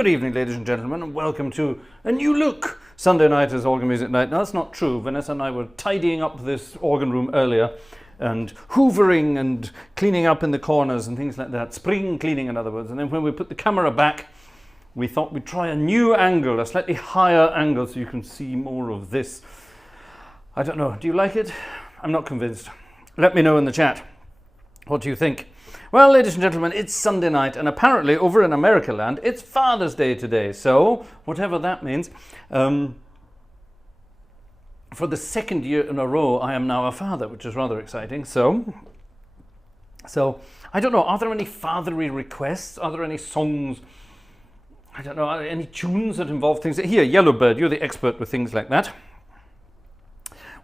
Good evening, ladies and gentlemen, and welcome to a new look. Sunday night is organ music night. Now, that's not true. Vanessa and I were tidying up this organ room earlier and hoovering and cleaning up in the corners and things like that. Spring cleaning, in other words. And then when we put the camera back, we thought we'd try a new angle, a slightly higher angle, so you can see more of this. I don't know. Do you like it? I'm not convinced. Let me know in the chat. What do you think? Well, ladies and gentlemen, it's Sunday night, and apparently over in America land, it's Father's Day today. So, whatever that means, for the second year in a row, I am now a father, which is rather exciting. So I don't know, are there any fatherly requests? Are there any songs? I don't know, are there any tunes that involve things? Here, Yellowbird, you're the expert with things like that.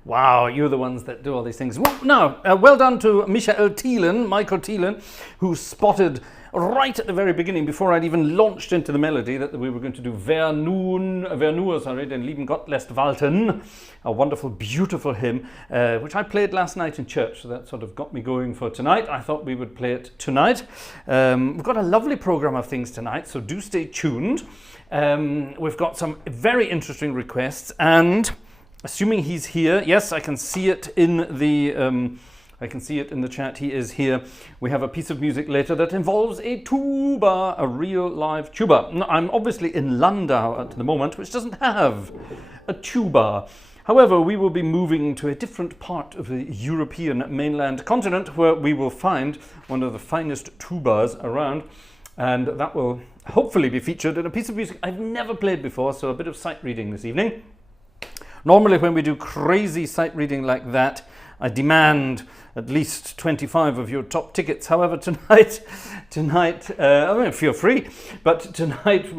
Wow, you're the ones that do all these things. Well, now, well done to Michael Thielen, who spotted right at the very beginning, before I'd even launched into the melody, that we were going to do Wer nur, den lieben Gott lässt walten, a wonderful, beautiful hymn, which I played last night in church, so that sort of got me going for tonight. I thought we would play it tonight. We've got a lovely program of things tonight, so do stay tuned. We've got some very interesting requests, and assuming he's here, yes, I can see it in the chat. He is here. We have a piece of music later that involves a tuba, a real live tuba. Now, I'm obviously in Landau at the moment, which doesn't have a tuba. However, we will be moving to a different part of the European mainland continent, where we will find one of the finest tubas around, and that will hopefully be featured in a piece of music I've never played before, so a bit of sight reading this evening. Normally when we do crazy sight reading like that, I demand at least 25 of your top tickets. However, tonight, I mean, feel free, but tonight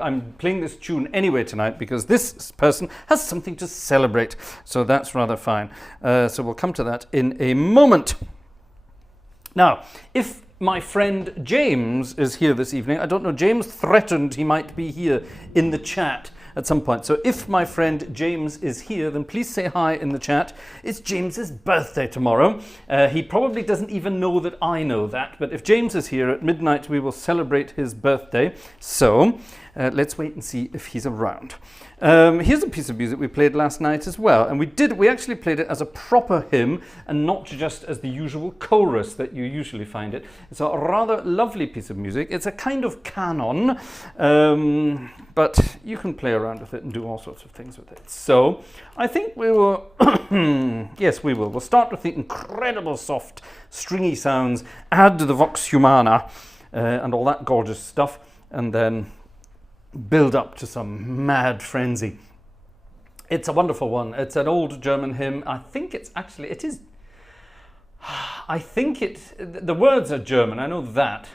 I'm playing this tune anyway tonight because this person has something to celebrate. So that's rather fine. So we'll come to that in a moment. Now, if my friend James is here this evening, I don't know, James threatened he might be here in the chat at some point. So if my friend James is here, then please say hi in the chat. It's James's birthday tomorrow. He probably doesn't even know that I know that, but if James is here at midnight, we will celebrate his birthday. So let's wait and see if he's around. Here's a piece of music we played last night as well, and we actually played it as a proper hymn and not just as the usual chorus that you usually find it. It's a rather lovely piece of music. It's a kind of canon, but you can play around with it and do all sorts of things with it. So I think we will, yes we will. We'll start with the incredible soft stringy sounds, add the vox humana and all that gorgeous stuff, and then build up to some mad frenzy. It's a wonderful one. It's an old German hymn. I think the words are German, I know that.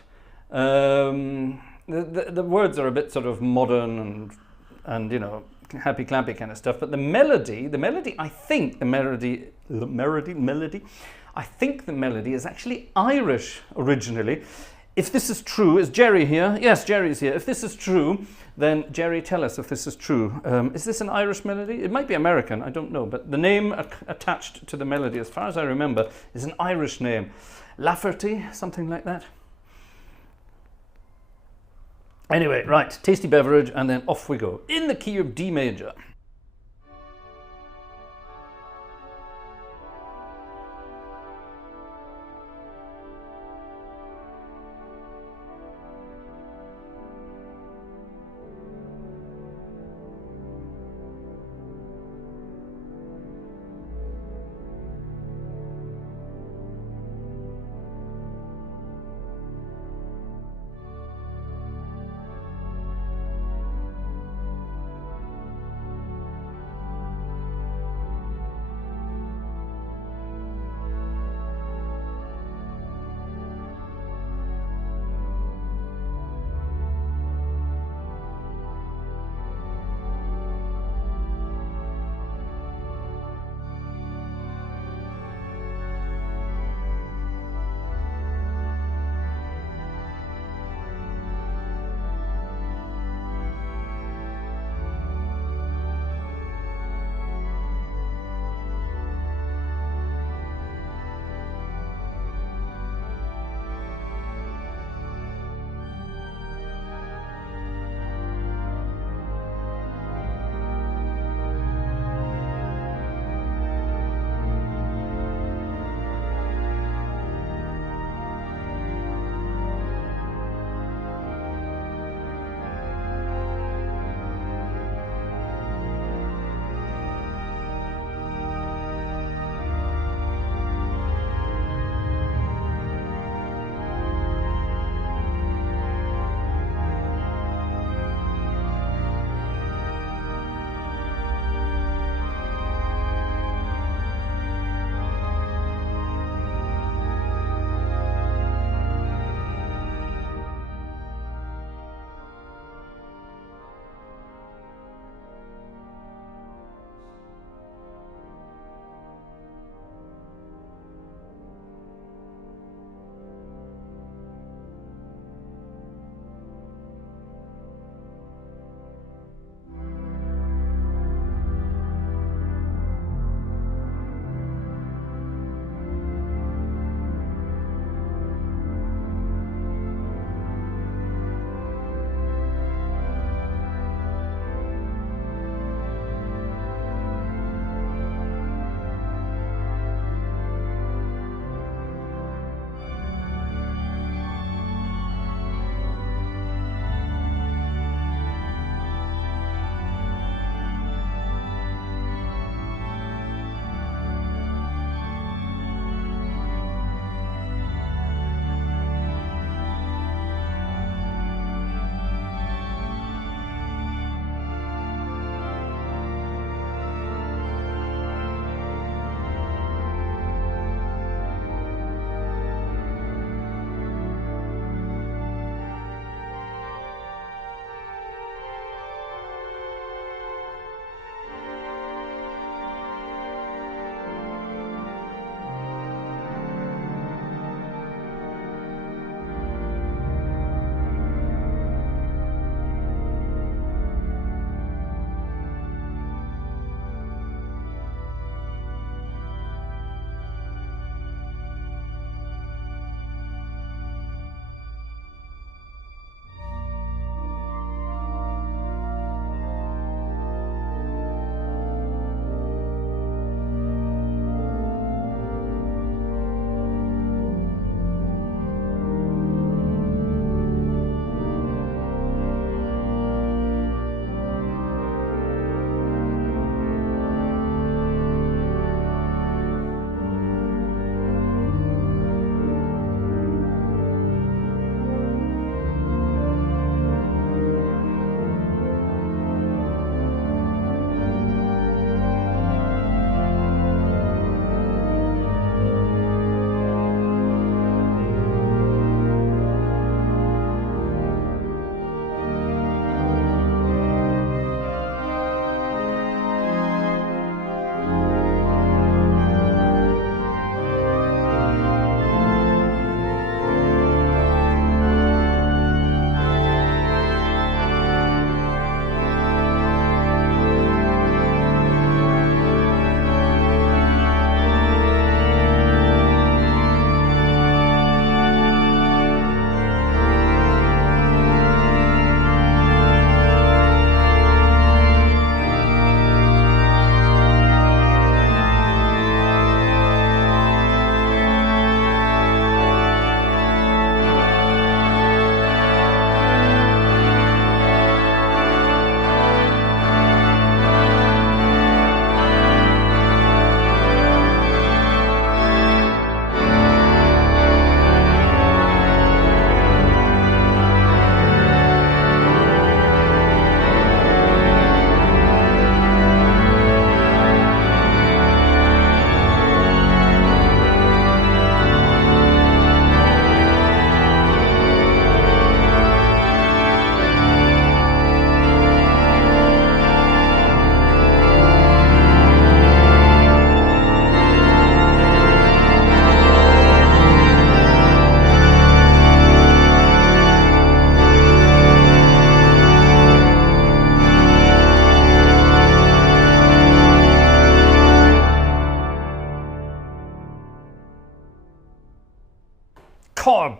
The words are a bit sort of modern and you know, happy clappy kind of stuff, but the melody, I think the melody is actually Irish originally. If this is true, is Jerry here? Yes, Jerry is here. If this is true, then Jerry, tell us if this is true. Is this an Irish melody? It might be American, I don't know, but the name attached to the melody, as far as I remember, is an Irish name. Lafferty, something like that. Anyway, right, tasty beverage, and then off we go. In the key of D major.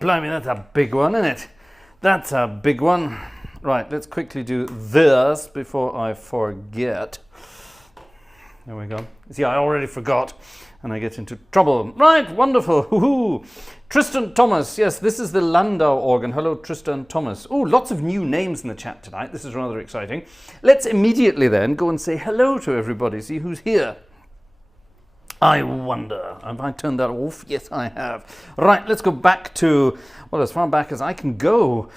blimey, that's a big one, isn't it? That's a big one. Right, let's quickly do this before I forget. There we go. See, I already forgot, and I get into trouble. Right, wonderful. Hoo-hoo. Tristan Thomas. Yes, this is the Landau organ. Hello, Tristan Thomas. Oh, lots of new names in the chat tonight. This is rather exciting. Let's immediately then go and say hello to everybody. See who's here. I wonder, have I turned that off? Yes, I have. Right, let's go back to, well, as far back as I can go.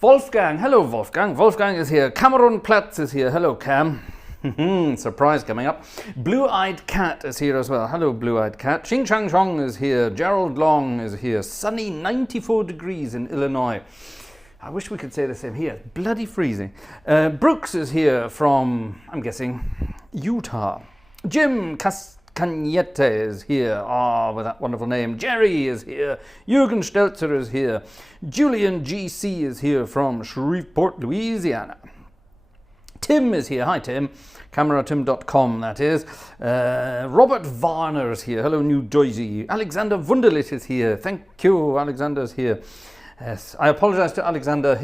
Wolfgang. Hello, Wolfgang. Wolfgang is here. Cameron Platz is here. Hello, Cam. Surprise coming up. Blue-Eyed Cat is here as well. Hello, Blue-Eyed Cat. Xing Chang Chong is here. Gerald Long is here. Sunny 94 degrees in Illinois. I wish we could say the same here. Bloody freezing. Brooks is here from, I'm guessing, Utah. Jim Cañete is here. With that wonderful name. Jerry is here. Jürgen Stelzer is here. Julian GC is here from Shreveport, Louisiana. Tim is here. Hi, Tim. CameraTim.com, that is. Robert Warner is here. Hello, New Jersey. Alexander Wunderlich is here. Thank you. Alexander's here. Yes, I apologize to Alexander.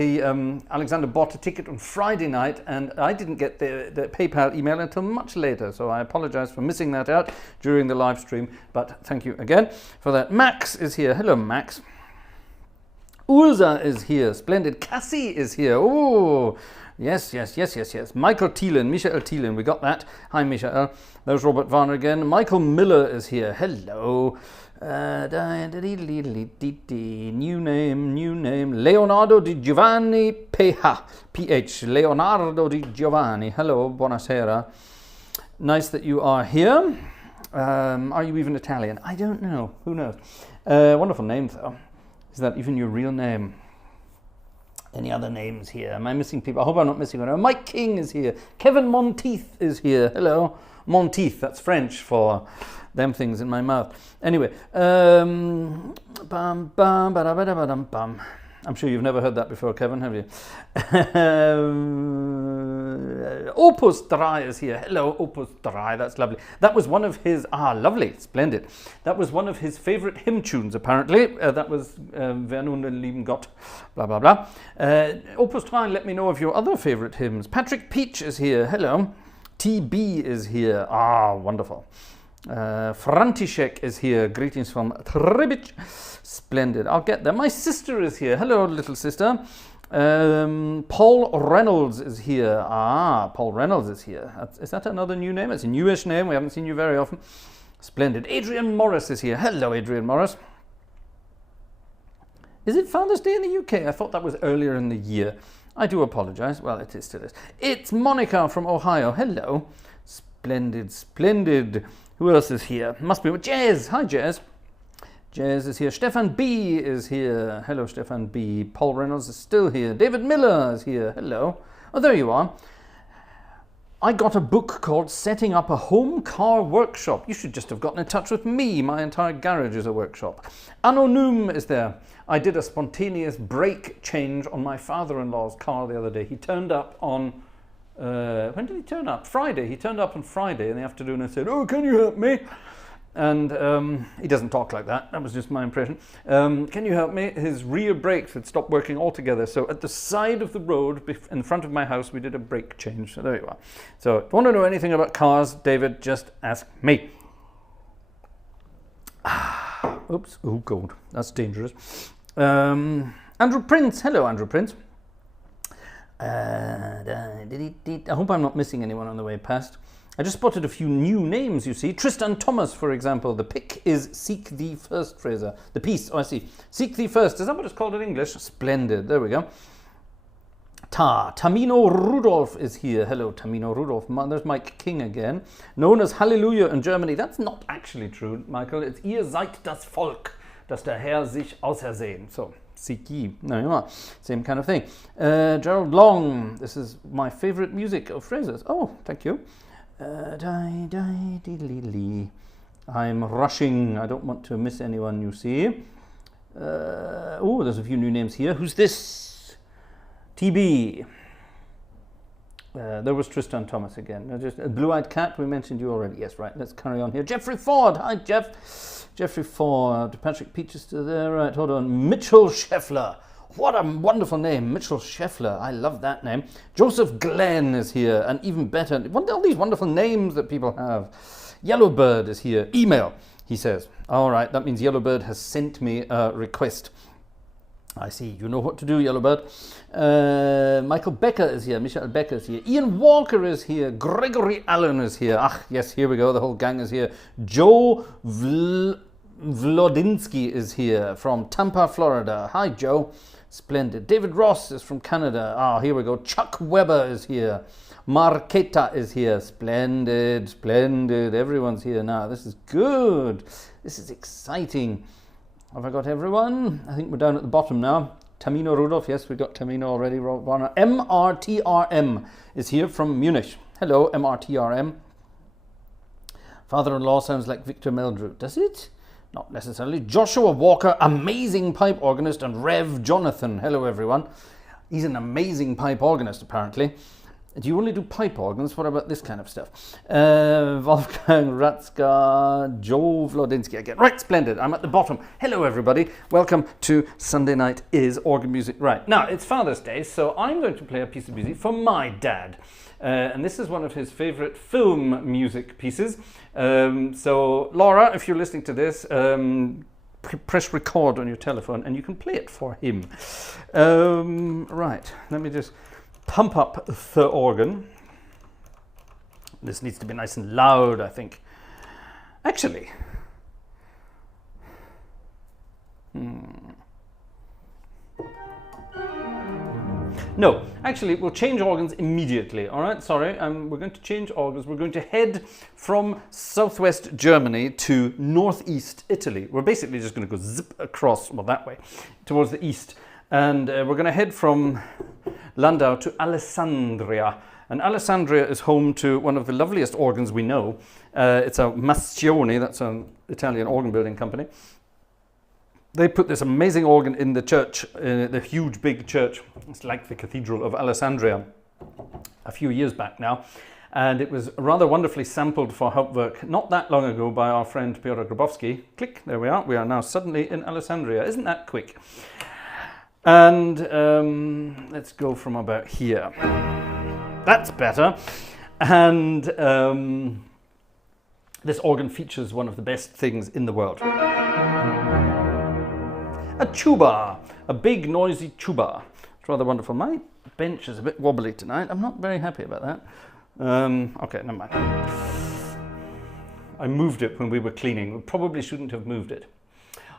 Alexander bought a ticket on Friday night, and I didn't get the PayPal email until much later, so I apologize for missing that out during the live stream, but thank you again for that. Max is here. Hello, Max. Urza is here. Splendid. Cassie is here. Oh, yes. Michael Thielen, we got that. Hi, Michael. There's Robert Varner again. Michael Miller is here. Hello. New name. Leonardo Di Giovanni PH. Leonardo Di Giovanni. Hello, buonasera. Nice that you are here. Are you even Italian? I don't know. Who knows? Wonderful name, though. Is that even your real name? Any other names here? Am I missing people? I hope I'm not missing one. Mike King is here. Kevin Monteith is here. Hello. Monteith, that's French for them things in my mouth. Anyway, I'm sure you've never heard that before, Kevin, have you? Opus 3 is here. Hello, Opus 3, that's lovely. That was one of his, lovely, splendid. That was one of his favorite hymn tunes, apparently. That was Wer nun den lieben Gott, blah, blah, blah. Opus 3, let me know of your other favorite hymns. Patrick Peach is here. Hello. TB is here. Wonderful. František is here. Greetings from Trebic. Splendid. I'll get there. My sister is here. Hello, little sister. Paul Reynolds is here. Paul Reynolds is here. Is that another new name? It's a newish name. We haven't seen you very often. Splendid. Adrian Morris is here. Hello, Adrian Morris. Is it Father's Day in the UK? I thought that was earlier in the year. I do apologize. Well, it is still is. It's Monica from Ohio. Hello. Splendid, splendid. Who else is here? Must be Jazz. Hi, Jazz. Jazz is here. Stefan B is here. Hello, Stefan B. Paul Reynolds is still here. David Miller is here. Hello. Oh, there you are. I got a book called Setting Up a Home Car Workshop. You should just have gotten in touch with me. My entire garage is a workshop. Anonym is there. I did a spontaneous brake change on my father-in-law's car the other day. He turned up on, when did he turn up? Friday. He turned up on Friday in the afternoon and said, "Oh, can you help me?" And he doesn't talk like that. That was just my impression. Can you help me? His rear brakes had stopped working altogether. So at the side of the road in front of my house, we did a brake change. So there you are. So if you want to know anything about cars, David, just ask me. Oops. Oh, God. That's dangerous. Andrew Prince. Hello, Andrew Prince. I hope I'm not missing anyone on the way past. I just spotted a few new names, you see. Tristan Thomas, for example. The pick is Seek Thee First, Fraser. The piece, I see. Seek Thee First. Is that what it's called in English? Splendid. There we go. Tamino Rudolph is here. Hello, Tamino Rudolph. There's Mike King again. Known as Hallelujah in Germany. That's not actually true, Michael. It's Ihr seid das Volk, das der Herr sich ausersehen. So, seek ye. There you are. Same kind of thing. Gerald Long. This is my favorite music of Fraser's. Oh, thank you. I'm rushing. I don't want to miss anyone, you see. Oh, there's a few new names here. Who's this? TB. There was Tristan Thomas again. Just a blue-eyed cat, we mentioned you already. Yes, right, let's carry on here. Jeffrey Ford, hi Jeff. Jeffrey Ford, Patrick Peaches still there, right, hold on. Mitchell Scheffler, what a wonderful name, Mitchell Scheffler, I love that name. Joseph Glenn is here, and even better, all these wonderful names that people have. Yellowbird is here, email, he says. All right, that means Yellowbird has sent me a request. I see, you know what to do, Yellowbird. Michael Becker is here, Michael Becker is here, Ian Walker is here, Gregory Allen is here. Ah, yes, here we go, the whole gang is here. Joe Vlodinsky is here from Tampa, Florida. Hi, Joe. Splendid. David Ross is from Canada. Ah, here we go. Chuck Weber is here. Marqueta is here. Splendid, splendid. Everyone's here now. This is good. This is exciting. Have I got everyone? I think we're down at the bottom now. Tamino Rudolph. Yes, we got Tamino already. MRTRM is here from Munich. Hello, MRTRM. Father-in-law sounds like Victor Meldrew. Does it? Not necessarily. Joshua Walker, amazing pipe organist, and Rev Jonathan. Hello, everyone. He's an amazing pipe organist, apparently. Do you only do pipe organs? What about this kind of stuff? Wolfgang Ratzka, Joe Vlodinsky again. Right, splendid. I'm at the bottom. Hello, everybody. Welcome to Sunday Night is Organ Music. Right, now, it's Father's Day, so I'm going to play a piece of music for my dad. And this is one of his favorite film music pieces. So, Laura, if you're listening to this, press record on your telephone and you can play it for him. Right, let me just pump up the organ. This needs to be nice and loud, I think. Actually, no, actually, we'll change organs immediately. All right, sorry, we're going to change organs. We're going to head from southwest Germany to northeast Italy. We're basically just going to go zip across, well, that way, towards the east. And we're going to head from Landau to Alessandria. And Alessandria is home to one of the loveliest organs we know. It's a Mastioni, that's an Italian organ building company. They put this amazing organ in the church, the huge big church. It's like the Cathedral of Alessandria, a few years back now. And it was rather wonderfully sampled for Hauptwerk not that long ago by our friend Piotr Grabowski. Click, there we are. We are now suddenly in Alessandria. Isn't that quick? And let's go from about here. That's better. And this organ features one of the best things in the world. A tuba, a big noisy tuba. It's rather wonderful. My bench is a bit wobbly tonight. I'm not very happy about that. Okay, never mind. I moved it when we were cleaning. We probably shouldn't have moved it.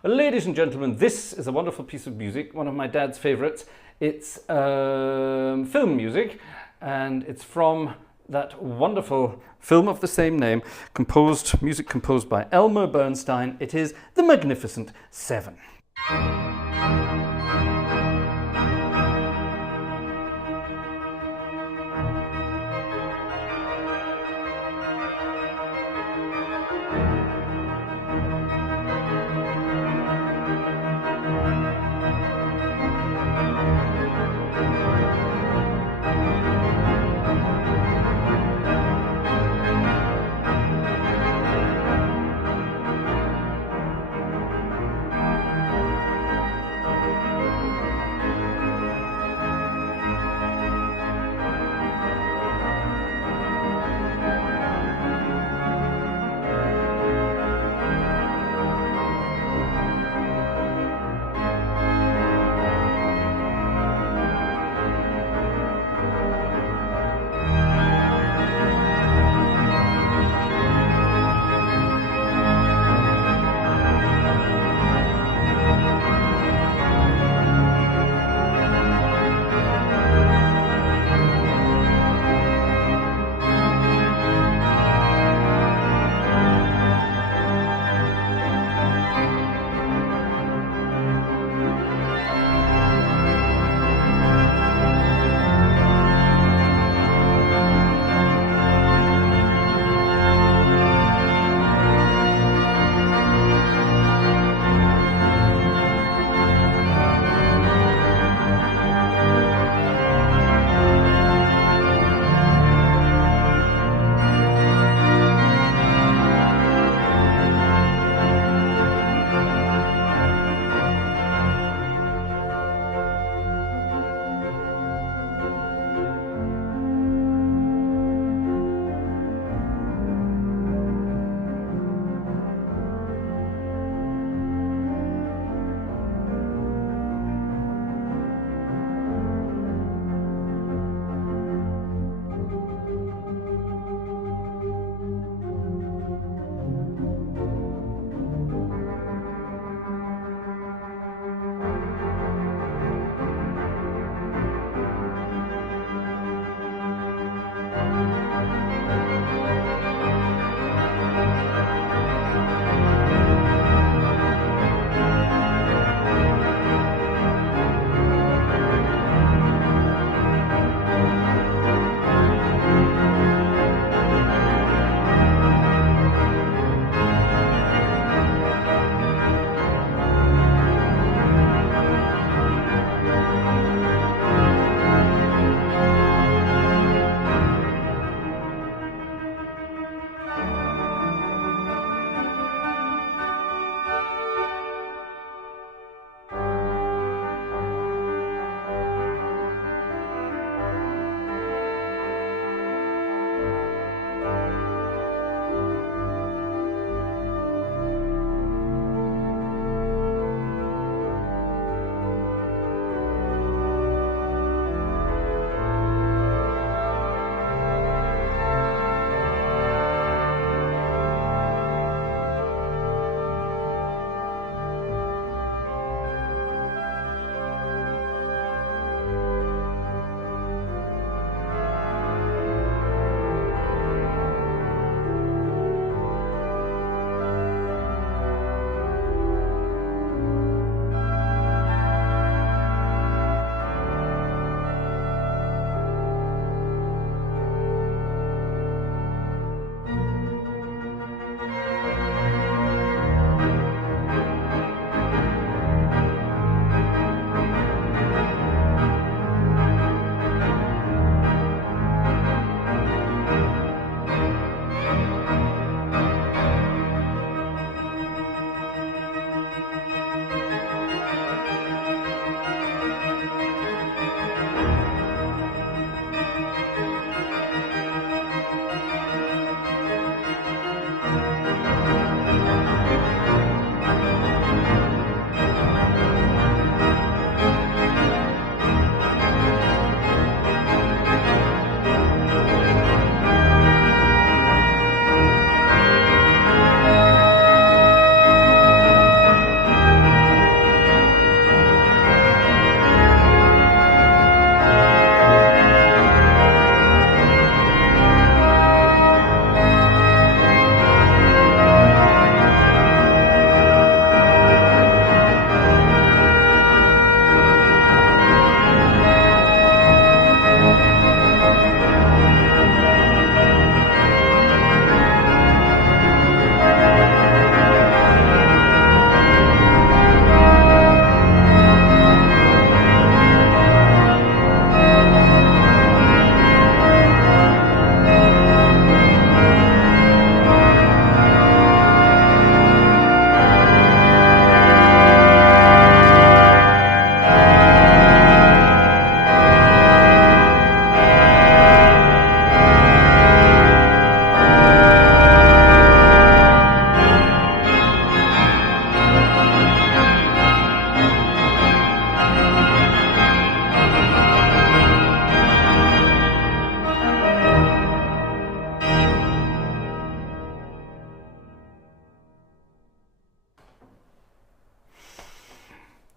Ladies and gentlemen, this is a wonderful piece of music, one of my dad's favorites. It's film music, and it's from that wonderful film of the same name, music composed by Elmer Bernstein. It is The Magnificent Seven.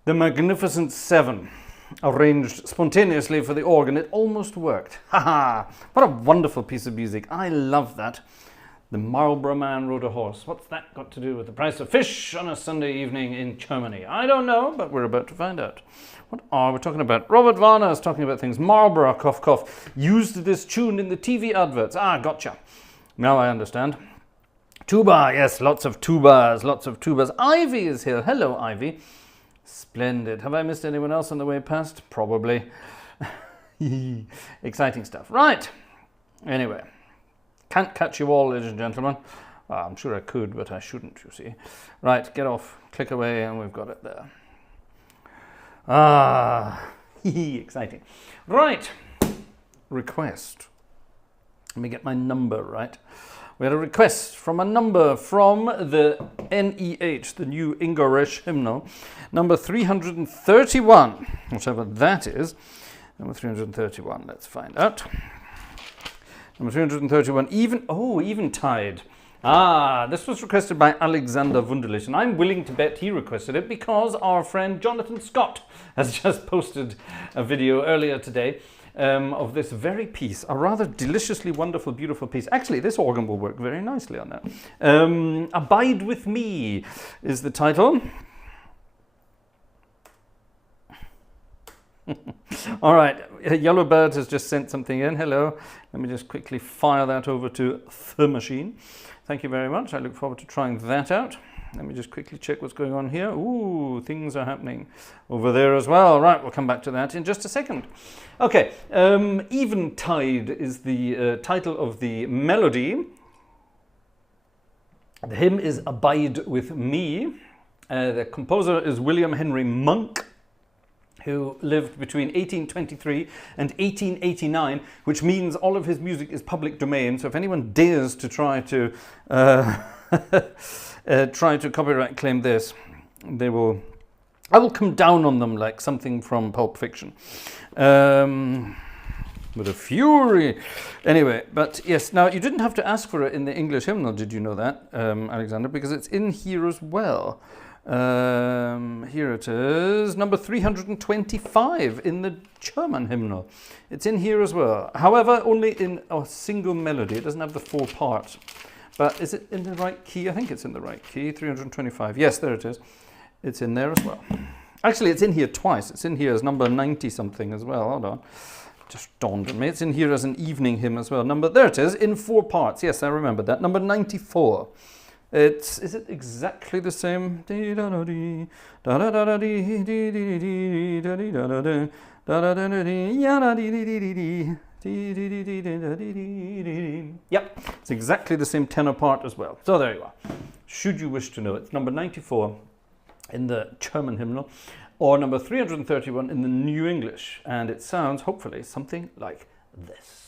The Magnificent Seven, arranged spontaneously for the organ. It almost worked. Haha! What a wonderful piece of music. I love that. The Marlborough Man Rode a Horse. What's that got to do with the price of fish on a Sunday evening in Germany? I don't know, but we're about to find out. What are we talking about? Robert Warner is talking about things. Marlborough, cough, cough, used this tune in the TV adverts. Ah, gotcha. Now I understand. Tuba, yes, lots of tubas, lots of tubas. Ivy is here. Hello, Ivy. Splendid. Have I missed anyone else on the way past? Probably. Exciting stuff. Right. Anyway. Can't catch you all, ladies and gentlemen. Well, I'm sure I could, but I shouldn't, you see. Right, get off. Click away, and we've got it there. Ah, exciting. Right. Request. Let me get my number right. We had a request from a number from the NEH, the New English Hymnal, number 331, whatever that is. Number 331, let's find out. Number 331, Eventide. Ah, this was requested by Alexander Wunderlich, and I'm willing to bet he requested it because our friend Jonathan Scott has just posted a video earlier today of this very piece, a rather deliciously wonderful, beautiful piece. Actually, this organ will work very nicely on that. Abide With Me is the title. All right, Yellowbird has just sent something in. Hello. Let me just quickly fire that over to the machine. Thank you very much. I look forward to trying that out. Let me just quickly check what's going on here. Ooh, things are happening over there as well. Right, we'll come back to that in just a second. Okay, Eventide is the title of the melody. The hymn is Abide With Me. The composer is William Henry Monk, who lived between 1823 and 1889, which means all of his music is public domain. So if anyone dares to try to copyright claim this, I will come down on them like something from Pulp Fiction. With a fury. Anyway, but yes, now you didn't have to ask for it in the English hymnal, did you know that, Alexander? Because it's in here as well. Here it is, number 325 in the German hymnal. It's in here as well. However, only in a single melody. It doesn't have the 4 parts. But is it in the right key? I think it's in the right key. 325. Yes, there it is. It's in there as well. Actually, it's in here twice. It's in here as number 90 something as well. Hold on. Just dawned on me. It's in here as an evening hymn as well. There it is, in 4 parts. Yes, I remember that. Number 94. Is it exactly the same? Yep, it's exactly the same tenor part as well. So there you are. Should you wish to know, it's number 94 in the German hymnal, or number 331 in the New English, and it sounds hopefully something like this.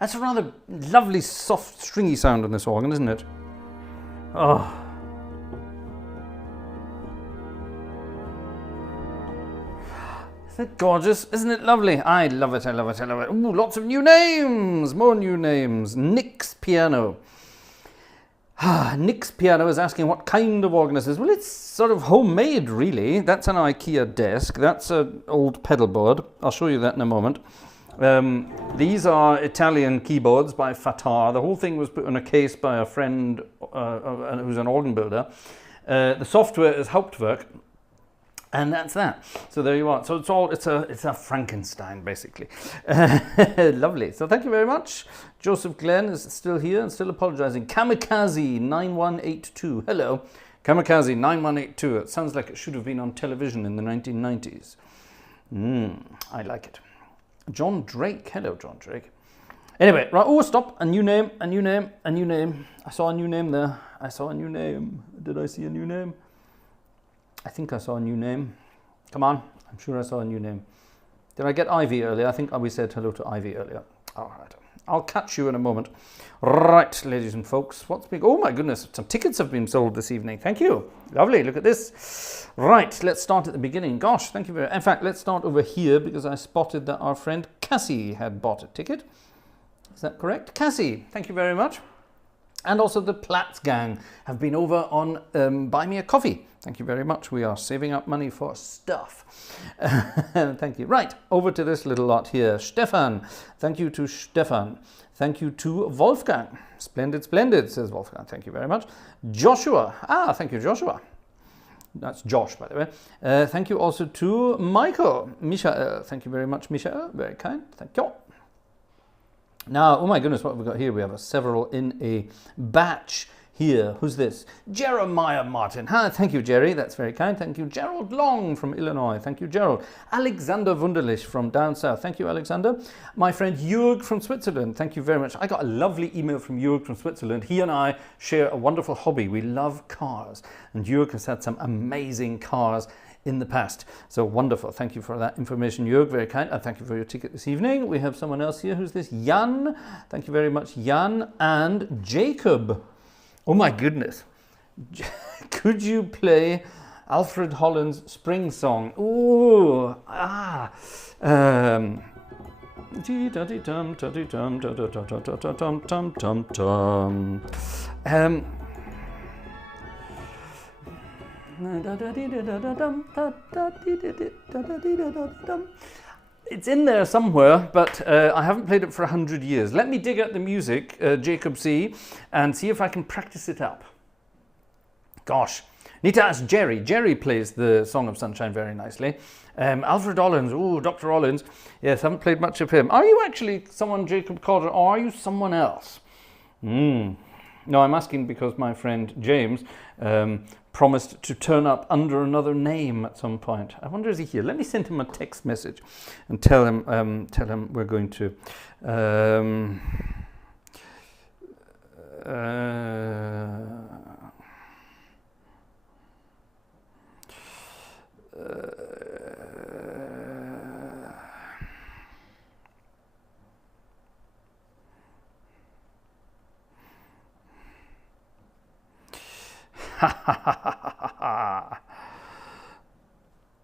That's a rather lovely, soft, stringy sound on this organ, isn't it? Oh. Isn't it gorgeous? Isn't it lovely? I love it, I love it, I love it. Ooh, lots of new names! More new names. Nick's Piano. Nick's Piano is asking what kind of organ this is. Well, it's sort of homemade, really. That's an IKEA desk. That's an old pedal board. I'll show you that in a moment. These are Italian keyboards by Fatar. The whole thing was put in a case by a friend who's an organ builder. The software is Hauptwerk. And that's that. So there you are. So it's a Frankenstein, basically. Lovely. So thank you very much. Joseph Glenn is still here and still apologizing. Kamikaze 9182. Hello. Kamikaze 9182. It sounds like it should have been on television in the 1990s. I like it. John Drake. Hello, John Drake. Anyway, right. Oh, stop. A new name. A new name. A new name. I saw a new name there. I saw a new name. Did I see a new name? I think I saw a new name. Come on, I'm sure I saw a new name. Did I get Ivy earlier? I think we said hello to Ivy earlier. All right, I'll catch you in a moment. Right, ladies and folks, what's big? Oh my goodness, some tickets have been sold this evening. Thank you. Lovely, look at this. Right, let's start at the beginning. Gosh, thank you very much. In fact, let's start over here because I spotted that our friend Cassie had bought a ticket. Is that correct? Cassie, thank you very much. And also the Platts gang have been over on Buy Me a Coffee. Thank you very much. We are saving up money for stuff. Thank you. Right, over to this little lot here. Stefan. Thank you to Stefan. Thank you to Wolfgang. Splendid, splendid, says Wolfgang. Thank you very much. Joshua. Thank you, Joshua. That's Josh, by the way. Thank you also to Michael. Michael. Thank you very much, Michael. Very kind. Thank you. Now, oh my goodness, what have we got here? We have several in a batch here. Who's this? Jeremiah Martin. Thank you, Jerry. That's very kind. Thank you. Gerald Long from Illinois. Thank you, Gerald. Alexander Wunderlich from down south. Thank you, Alexander. My friend Jörg from Switzerland. Thank you very much. I got a lovely email from Jörg from Switzerland. He and I share a wonderful hobby. We love cars. And Jörg has had some amazing cars in the past. So wonderful. Thank you for that information, Jörg. Very kind. And thank you for your ticket this evening. We have someone else here. Who's this? Jan. Thank you very much, Jan. And Jacob. Oh my goodness. Could you play Alfred Holland's Spring Song? Ooh. It's in there somewhere, but I haven't played it for 100 years. Let me dig out the music, Jacob C, and see if I can practice it up. Gosh, need to ask Jerry. Jerry plays the Song of Sunshine very nicely. Alfred Ollins, Dr. Ollins. Yes, haven't played much of him. Are you actually someone, Jacob Calder, or are you someone else? No, I'm asking because my friend James promised to turn up under another name at some point. I wonder, is he here? Let me send him a text message and tell him we're going to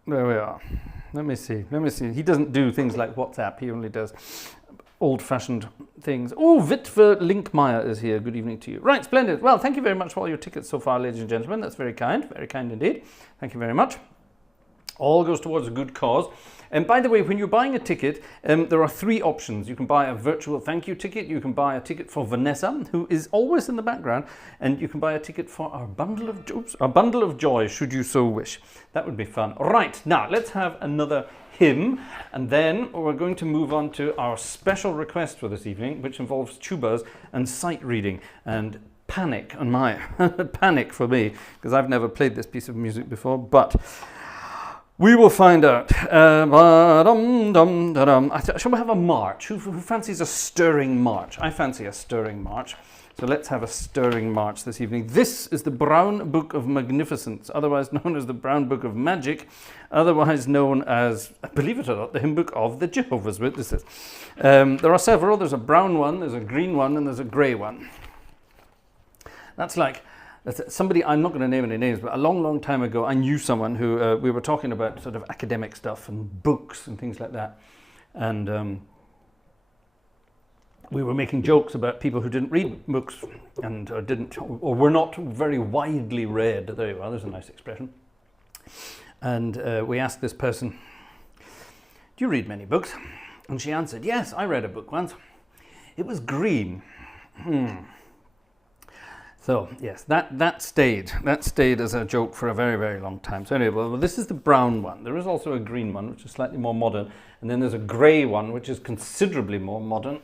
there we are. Let me see. He doesn't do things like WhatsApp. He only does old-fashioned things. Oh, Witwe Linkmeyer is here. Good evening to you. Right, splendid. Well, thank you very much for all your tickets so far, ladies and gentlemen. That's very kind indeed. Thank you very much. All goes towards a good cause. And by the way, when you're buying a ticket, there are three options. You can buy a virtual thank you ticket. You can buy a ticket for Vanessa, who is always in the background, and you can buy a ticket for our bundle of joy, should you so wish. That would be fun. Right, now let's have another hymn, and then we're going to move on to our special request for this evening, which involves tubas and sight reading and panic on my panic for me, because I've never played this piece of music before, but We will find out. Shall we have a march? Who fancies a stirring march? I fancy a stirring march. So let's have a stirring march this evening. This is the Brown Book of Magnificence, otherwise known as the Brown Book of Magic, otherwise known as, believe it or not, the Hymn Book of the Jehovah's Witnesses. There are several. There's a brown one, there's a green one, and there's a grey one. That's like somebody, I'm not going to name any names, but a long, long time ago, I knew someone who, we were talking about sort of academic stuff and books and things like that. And we were making jokes about people who didn't read books and or were not very widely read. There you are, there's a nice expression. And we asked this person, do you read many books? And she answered, yes, I read a book once. It was green. So yes, that stayed as a joke for a very, very long time. So anyway, well, this is the brown one. There is also a green one, which is slightly more modern, and then there's a grey one, which is considerably more modern.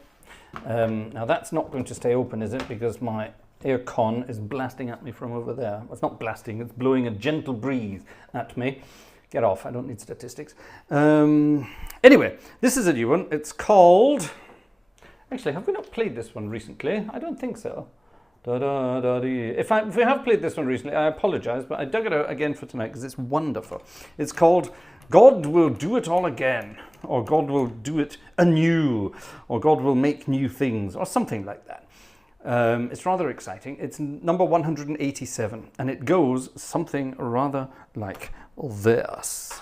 Now that's not going to stay open, is it? Because my aircon is blasting at me from over there. Well, it's not blasting; it's blowing a gentle breeze at me. Get off! I don't need statistics. Anyway, this is a new one. It's called. Actually, have we not played this one recently? I don't think so. If we have played this one recently, I apologise, but I dug it out again for tonight because it's wonderful. It's called God Will Do It All Again, or God Will Do It Anew, or God Will Make New Things, or something like that. It's rather exciting. It's number 187, and it goes something rather like this.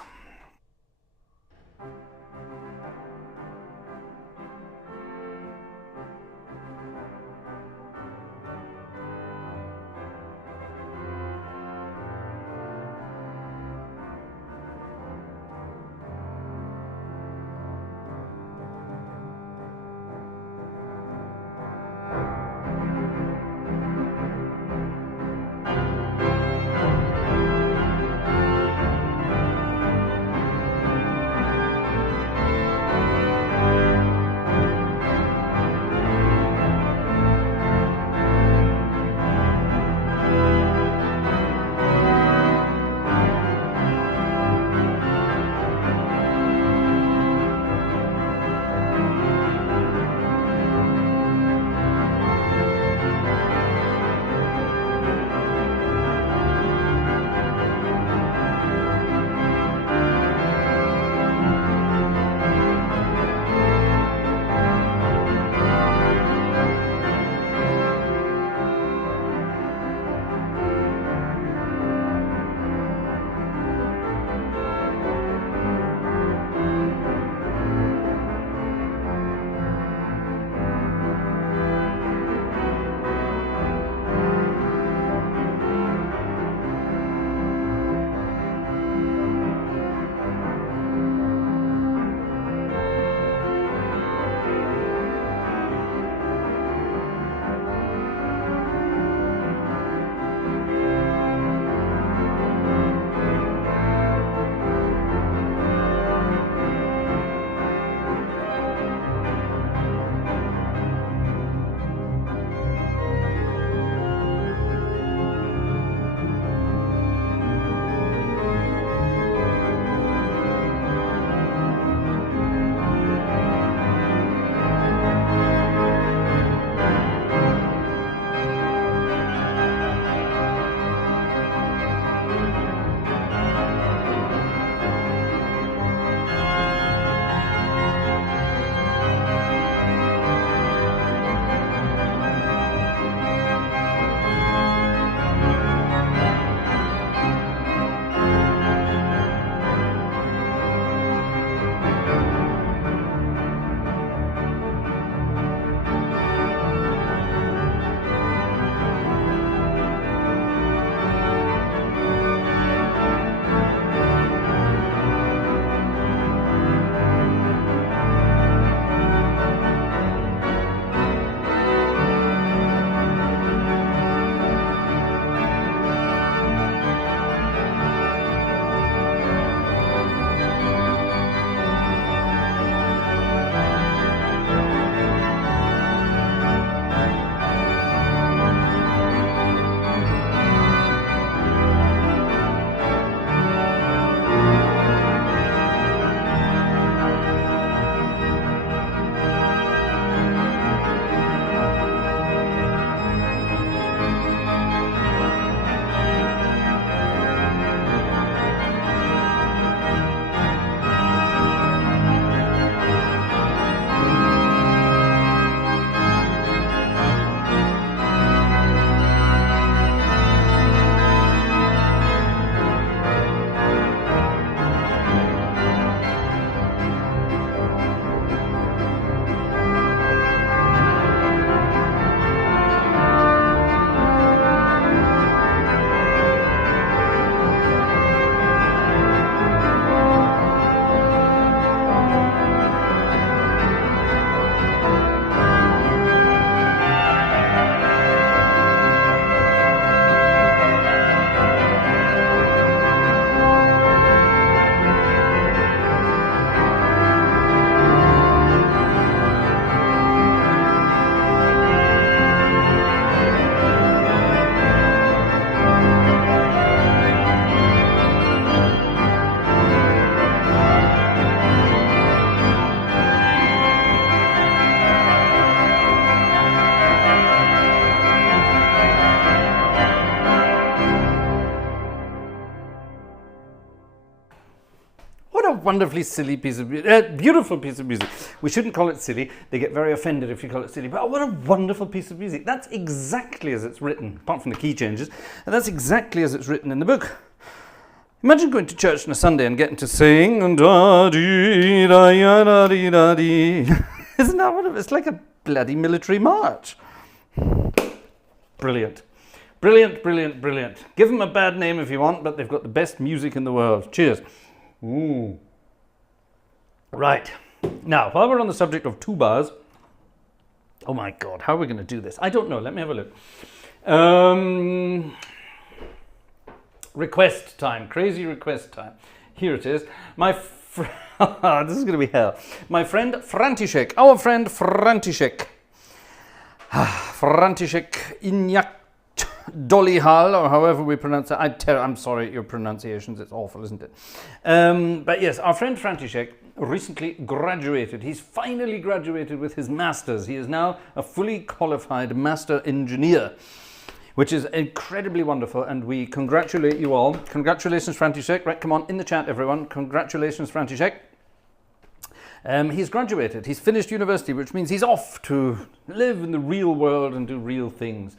wonderfully silly piece of music, beautiful piece of music. We shouldn't call it silly. They get very offended if you call it silly. But oh, what a wonderful piece of music. That's exactly as it's written, apart from the key changes. And that's exactly as it's written in the book. Imagine going to church on a Sunday and getting to sing and da-dee, da-ya-da-dee, da-dee. Isn't that what it's like a bloody military march? Brilliant. Brilliant, brilliant, brilliant. Give them a bad name if you want, but they've got the best music in the world. Cheers. Ooh. Right. Now, while we're on the subject of tubas, oh my God, how are we going to do this? I don't know. Let me have a look. Request time. Crazy request time. Here it is. This is going to be hell. My friend František. Our friend František. František Injak Dollyhal, or however we pronounce it. I'm sorry, your pronunciations, it's awful, isn't it? But yes, our friend František recently graduated. He's finally graduated with his master's. He is now a fully qualified master engineer, which is incredibly wonderful, and we congratulate you all. Congratulations, František. Right, come on, in the chat, everyone. Congratulations, František. He's graduated. He's finished university, which means he's off to live in the real world and do real things.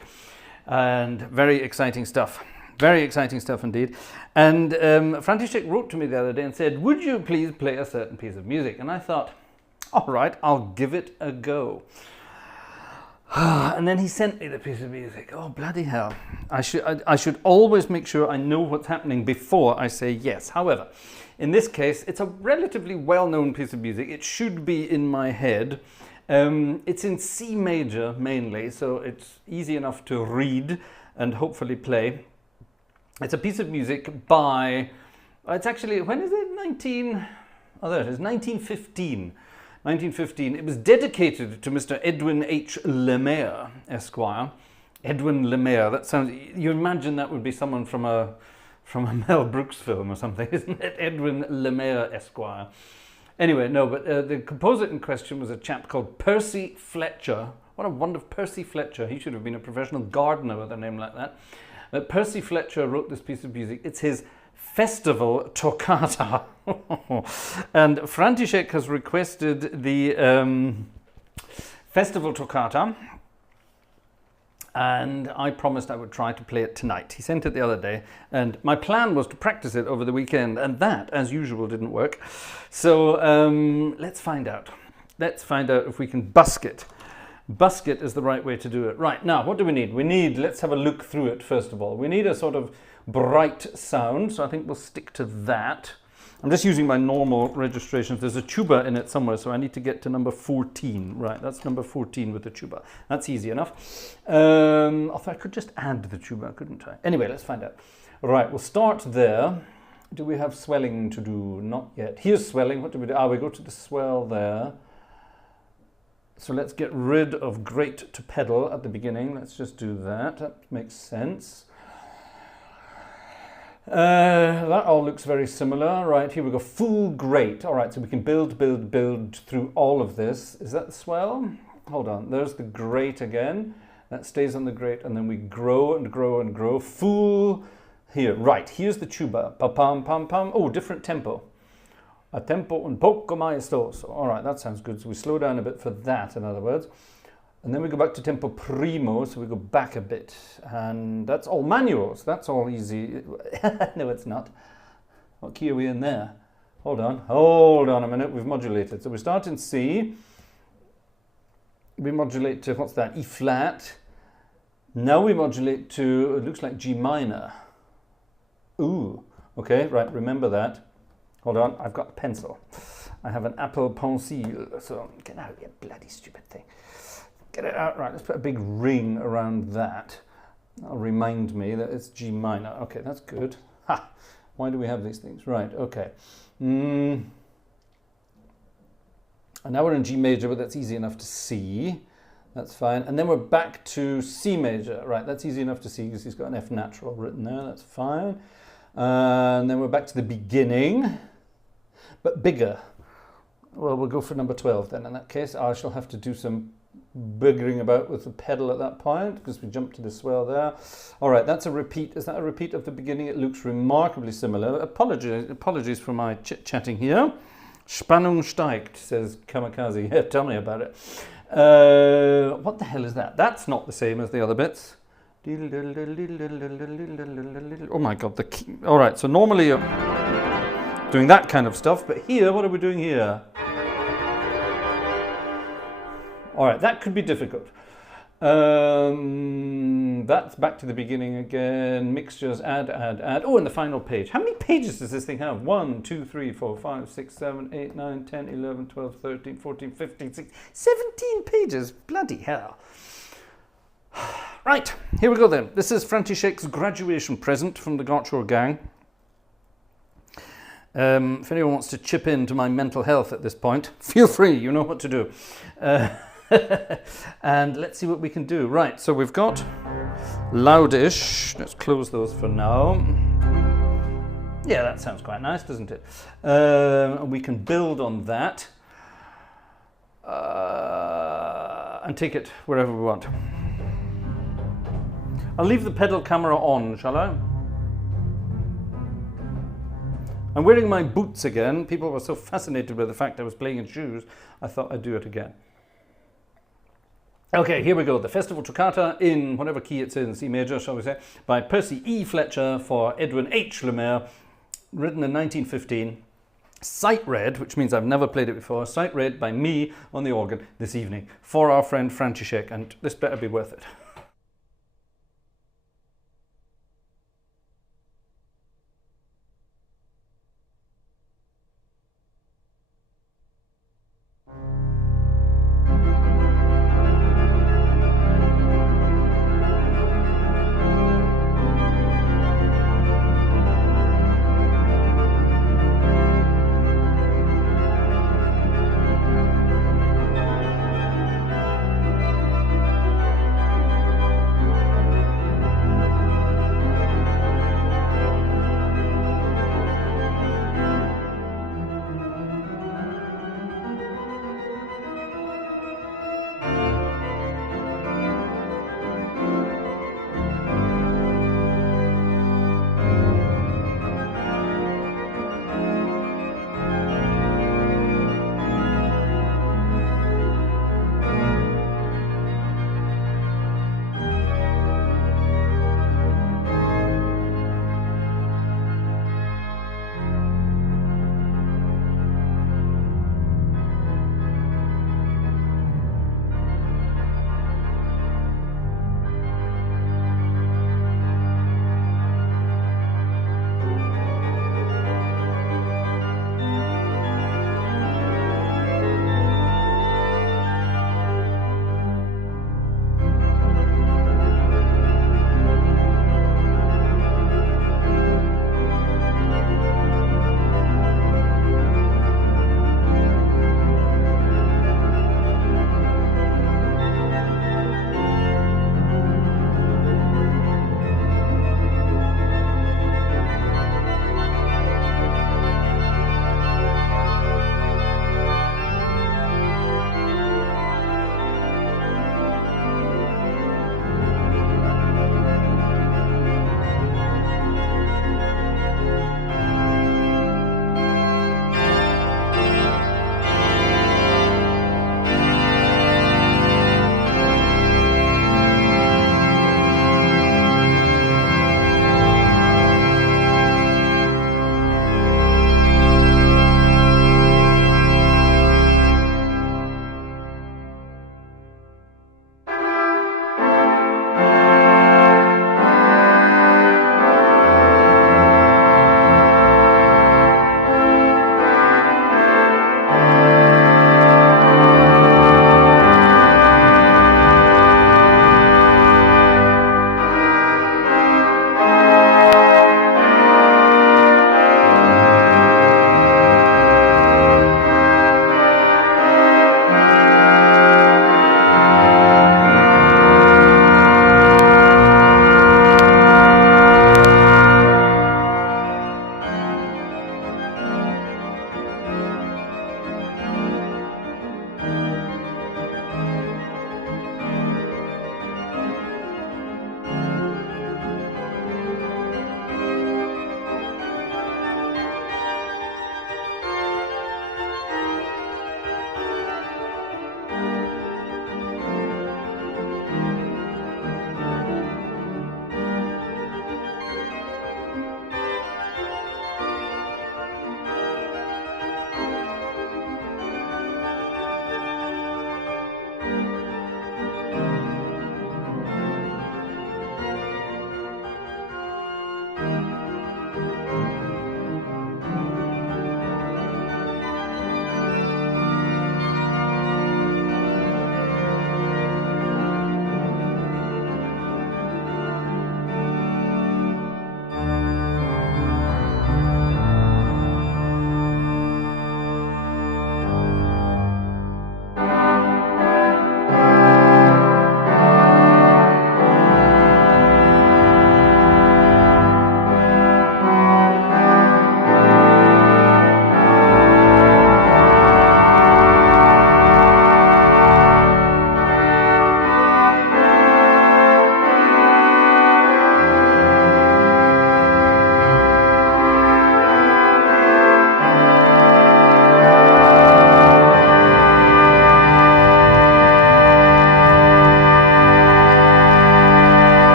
And very exciting stuff. Very exciting stuff indeed. And František wrote to me the other day and said, would you please play a certain piece of music? And I thought, all right, I'll give it a go. And then he sent me the piece of music. Oh, bloody hell. I should always make sure I know what's happening before I say yes. However, in this case, it's a relatively well-known piece of music. It should be in my head. It's in C major mainly, so it's easy enough to read and hopefully play. It's a piece of music by, it's actually, when is it? There it is, 1915. 1915. It was dedicated to Mr. Edwin H. Lemaire, Esquire. Edwin Lemaire, that sounds, you imagine that would be someone from a Mel Brooks film or something, isn't it? Edwin Lemaire, Esquire. Anyway, no, but the composer in question was a chap called Percy Fletcher. What a wonderful Percy Fletcher. He should have been a professional gardener with a name like that. But Percy Fletcher wrote this piece of music. It's his Festival Toccata. And František has requested the Festival Toccata. And I promised I would try to play it tonight. He sent it the other day, and my plan was to practice it over the weekend, and that, as usual, didn't work. So let's find out. Let's find out if we can busk it. Busk it is the right way to do it. Right, now, what do we need? Let's have a look through it, first of all. We need a sort of bright sound, so I think we'll stick to that. I'm just using my normal registrations. There's a tuba in it somewhere, so I need to get to number 14. Right, that's number 14 with the tuba. That's easy enough. Although I could just add the tuba, couldn't I? Anyway, let's find out. Right, we'll start there. Do we have swelling to do? Not yet. Here's swelling. What do we do? We go to the swell there. So let's get rid of great to pedal at the beginning. Let's just do that. That makes sense. That all looks very similar. Right, here we go. Full great. All right, so we can build through all of this. Is that the swell? Hold on. There's the great again. That stays on the great, and then we grow and grow and grow. Full here. Right, here's the tuba. Pa-pam, pam, pam. Oh, different tempo. A tempo un poco maestoso. All right, that sounds good. So we slow down a bit for that, in other words. And then we go back to tempo primo, so we go back a bit. And that's all manuals. That's all easy. No, it's not. What key are we in there? Hold on a minute. We've modulated. So we start in C. We modulate to, what's that? E flat. Now we modulate to, it looks like G minor. Ooh. Okay, right, remember that. Hold on, I've got a pencil. I have an Apple Pencil. So get out, you bloody stupid thing. Get it out. Right, let's put a big ring around that. That'll remind me that it's G minor. Okay, that's good. Ha! Why do we have these things? Right, okay. And now we're in G major, but that's easy enough to see. That's fine. And then we're back to C major. Right, that's easy enough to see because he's got an F natural written there. That's fine. And then we're back to the beginning, but bigger. Well, we'll go for number 12 then. In that case, I shall have to do some biggering about with the pedal at that point because we jumped to the swell there. All right, that's a repeat. Is that a repeat of the beginning? It looks remarkably similar. Apologies for my chit-chatting here. Spannung steigt, says Kamikaze. Yeah, tell me about it. What the hell is that? That's not the same as the other bits. Oh my god, the key. All right, so normally you're doing that kind of stuff, but here, what are we doing here? All right, that could be difficult. That's back to the beginning again. Mixtures, add. Oh, and the final page. How many pages does this thing have? 1, 2, 3, 4, 5, 6, 7, 8, 9, 10, 11, 12, 13, 14, 15, 16, 17 pages. Bloody hell. Right, here we go then. This is František's graduation present from the Gartshore gang. If anyone wants to chip in to my mental health at this point, feel free, you know what to do. And let's see what we can do. Right, so we've got loudish. Let's close those for now. Yeah, that sounds quite nice, doesn't it? And we can build on that and take it wherever we want. I'll leave the pedal camera on, shall I? I'm wearing my boots again. People were so fascinated by the fact I was playing in shoes, I thought I'd do it again. Okay, here we go. The Festival Toccata in whatever key it's in, C major, shall we say, by Percy E. Fletcher for Edwin H. Lemaire, written in 1915. Sight read, which means I've never played it before, sight read by me on the organ this evening for our friend František, and this better be worth it.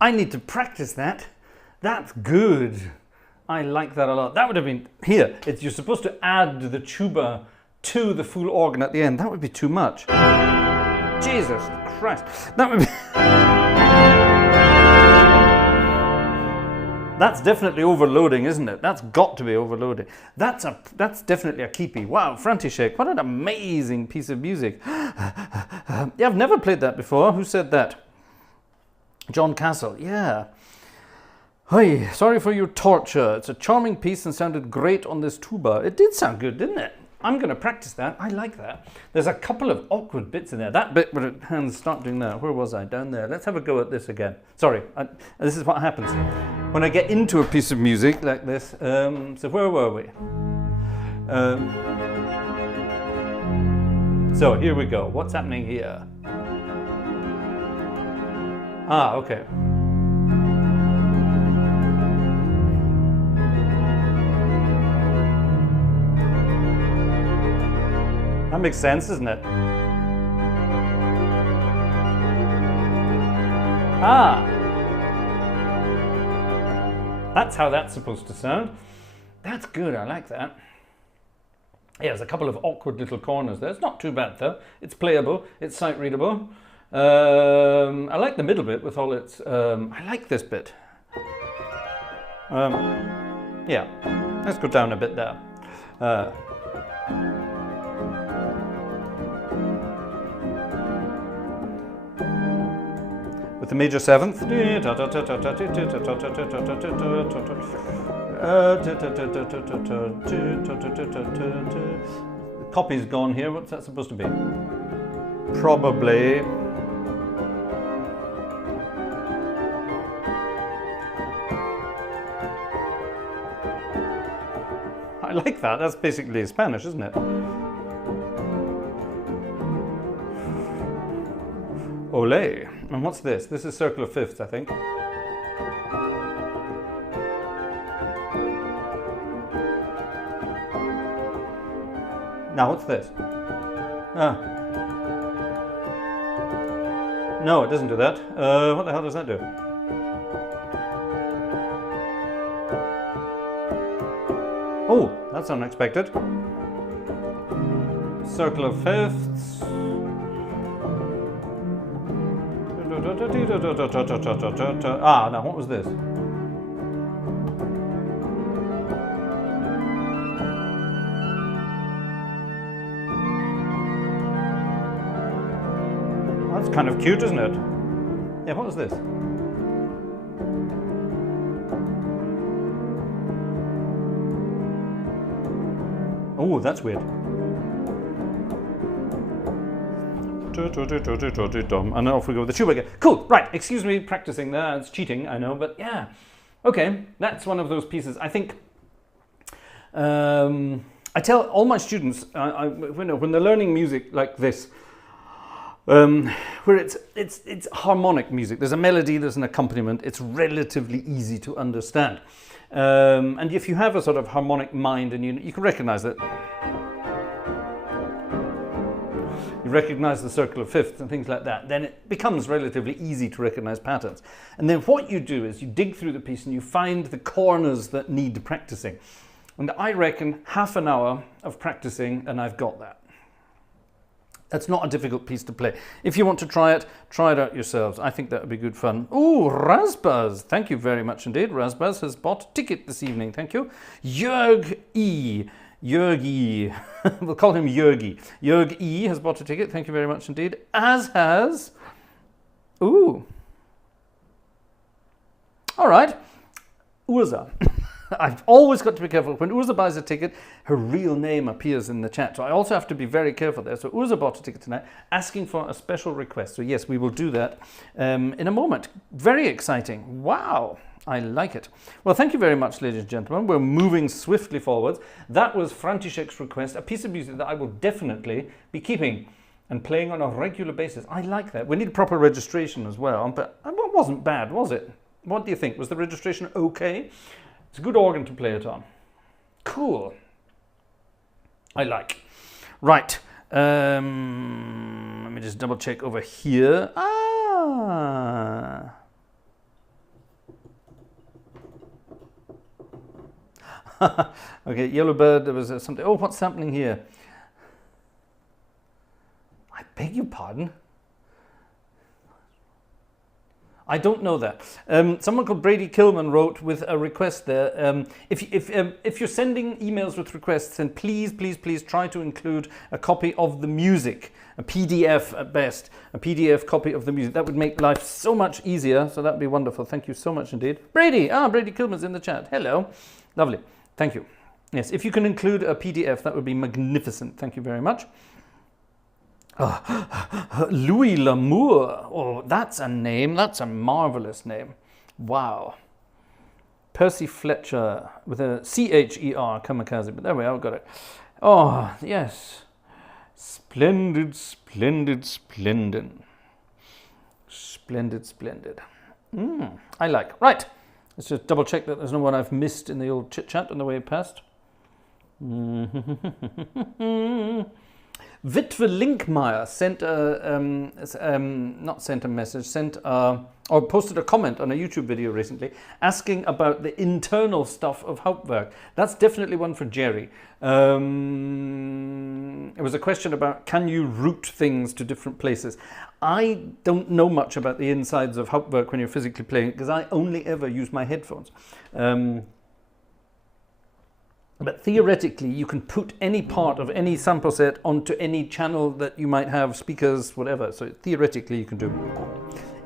I need to practice that. That's good. I like that a lot. That would have been, here, you're supposed to add the tuba to the full organ at the end. That would be too much. Jesus Christ. That would be... That's definitely overloading, isn't it? That's got to be overloading. That's definitely a keepy. Wow, František, what an amazing piece of music. Yeah, I've never played that before. Who said that? John Castle, yeah. Hi, sorry for your torture. It's a charming piece and sounded great on this tuba. It did sound good, didn't it? I'm going to practice that. I like that. There's a couple of awkward bits in there. That bit where hands start doing that. Where was I? Down there. Let's have a go at this again. Sorry. This is what happens when I get into a piece of music like this. So where were we? So here we go. What's happening here? Ah, okay. That makes sense, doesn't it? Ah! That's how that's supposed to sound. That's good, I like that. Yeah, there's a couple of awkward little corners there. It's not too bad though. It's playable, it's sight readable. I like the middle bit with all its... I like this bit. Yeah, let's go down a bit there. With the major seventh. The copy's gone here. What's that supposed to be? Probably. I like that. That's basically Spanish, isn't it? Ole. And what's this? This is circle of fifths, I think. Now, what's this? Ah. No, it doesn't do that. What the hell does that do? Oh, that's unexpected. Circle of fifths. Ah, now what was this? That's kind of cute, isn't it? Yeah, what was this? Oh, that's weird. And off we go with the tuba again. Cool, right, excuse me practicing there, it's cheating, I know, but yeah. Okay, that's one of those pieces. I think, I tell all my students, when they're learning music like this, where it's harmonic music, there's a melody, there's an accompaniment, it's relatively easy to understand. And if you have a sort of harmonic mind and you can recognize that, you recognize the circle of fifths and things like that, then it becomes relatively easy to recognize patterns. And then what you do is you dig through the piece and you find the corners that need practicing. And I reckon half an hour of practicing and I've got that. That's not a difficult piece to play. If you want to try it out yourselves. I think that would be good fun. Ooh, Razbaz. Thank you very much indeed. Razbaz has bought a ticket this evening. Thank you. Jörg E. Jörgi, we'll call him Jörgi. Jörg E has bought a ticket, thank you very much indeed. As has, ooh, all right, Urza. I've always got to be careful. When Urza buys a ticket, her real name appears in the chat. So I also have to be very careful there. So Urza bought a ticket tonight, asking for a special request. So yes, we will do that in a moment. Very exciting. Wow. I like it. Well, thank you very much, ladies and gentlemen. We're moving swiftly forwards. That was František's request, a piece of music that I will definitely be keeping and playing on a regular basis. I like that. We need proper registration as well, but it wasn't bad, was it? What do you think? Was the registration okay? It's a good organ to play it on. Cool. I like. Right. Let me just double check over here. Ah. Okay, Yellowbird, there was something. Oh, what's happening here? I beg your pardon? I don't know that. Someone called Brady Kilman wrote with a request there. If you're sending emails with requests, then please try to include a copy of the music, a PDF at best, a PDF copy of the music. That would make life so much easier. So that'd be wonderful. Thank you so much indeed. Brady Kilman's in the chat. Hello. Lovely. Thank you. Yes, if you can include a PDF, that would be magnificent. Thank you very much. Louis L'Amour. Oh, that's a name. That's a marvelous name. Wow. Percy Fletcher with a CHER, kamikaze. But there we are, got it. Oh, yes. Splendid. I like. Right. Let's just double check that there's no one I've missed in the old chit chat on the way past. Witwe Linkmeyer posted a comment on a YouTube video recently asking about the internal stuff of Hauptwerk. That's definitely one for Jerry. It was a question about, can you route things to different places? I don't know much about the insides of Hauptwerk when you're physically playing it, because I only ever use my headphones. But theoretically, you can put any part of any sample set onto any channel that you might have, speakers, whatever. So theoretically, you can do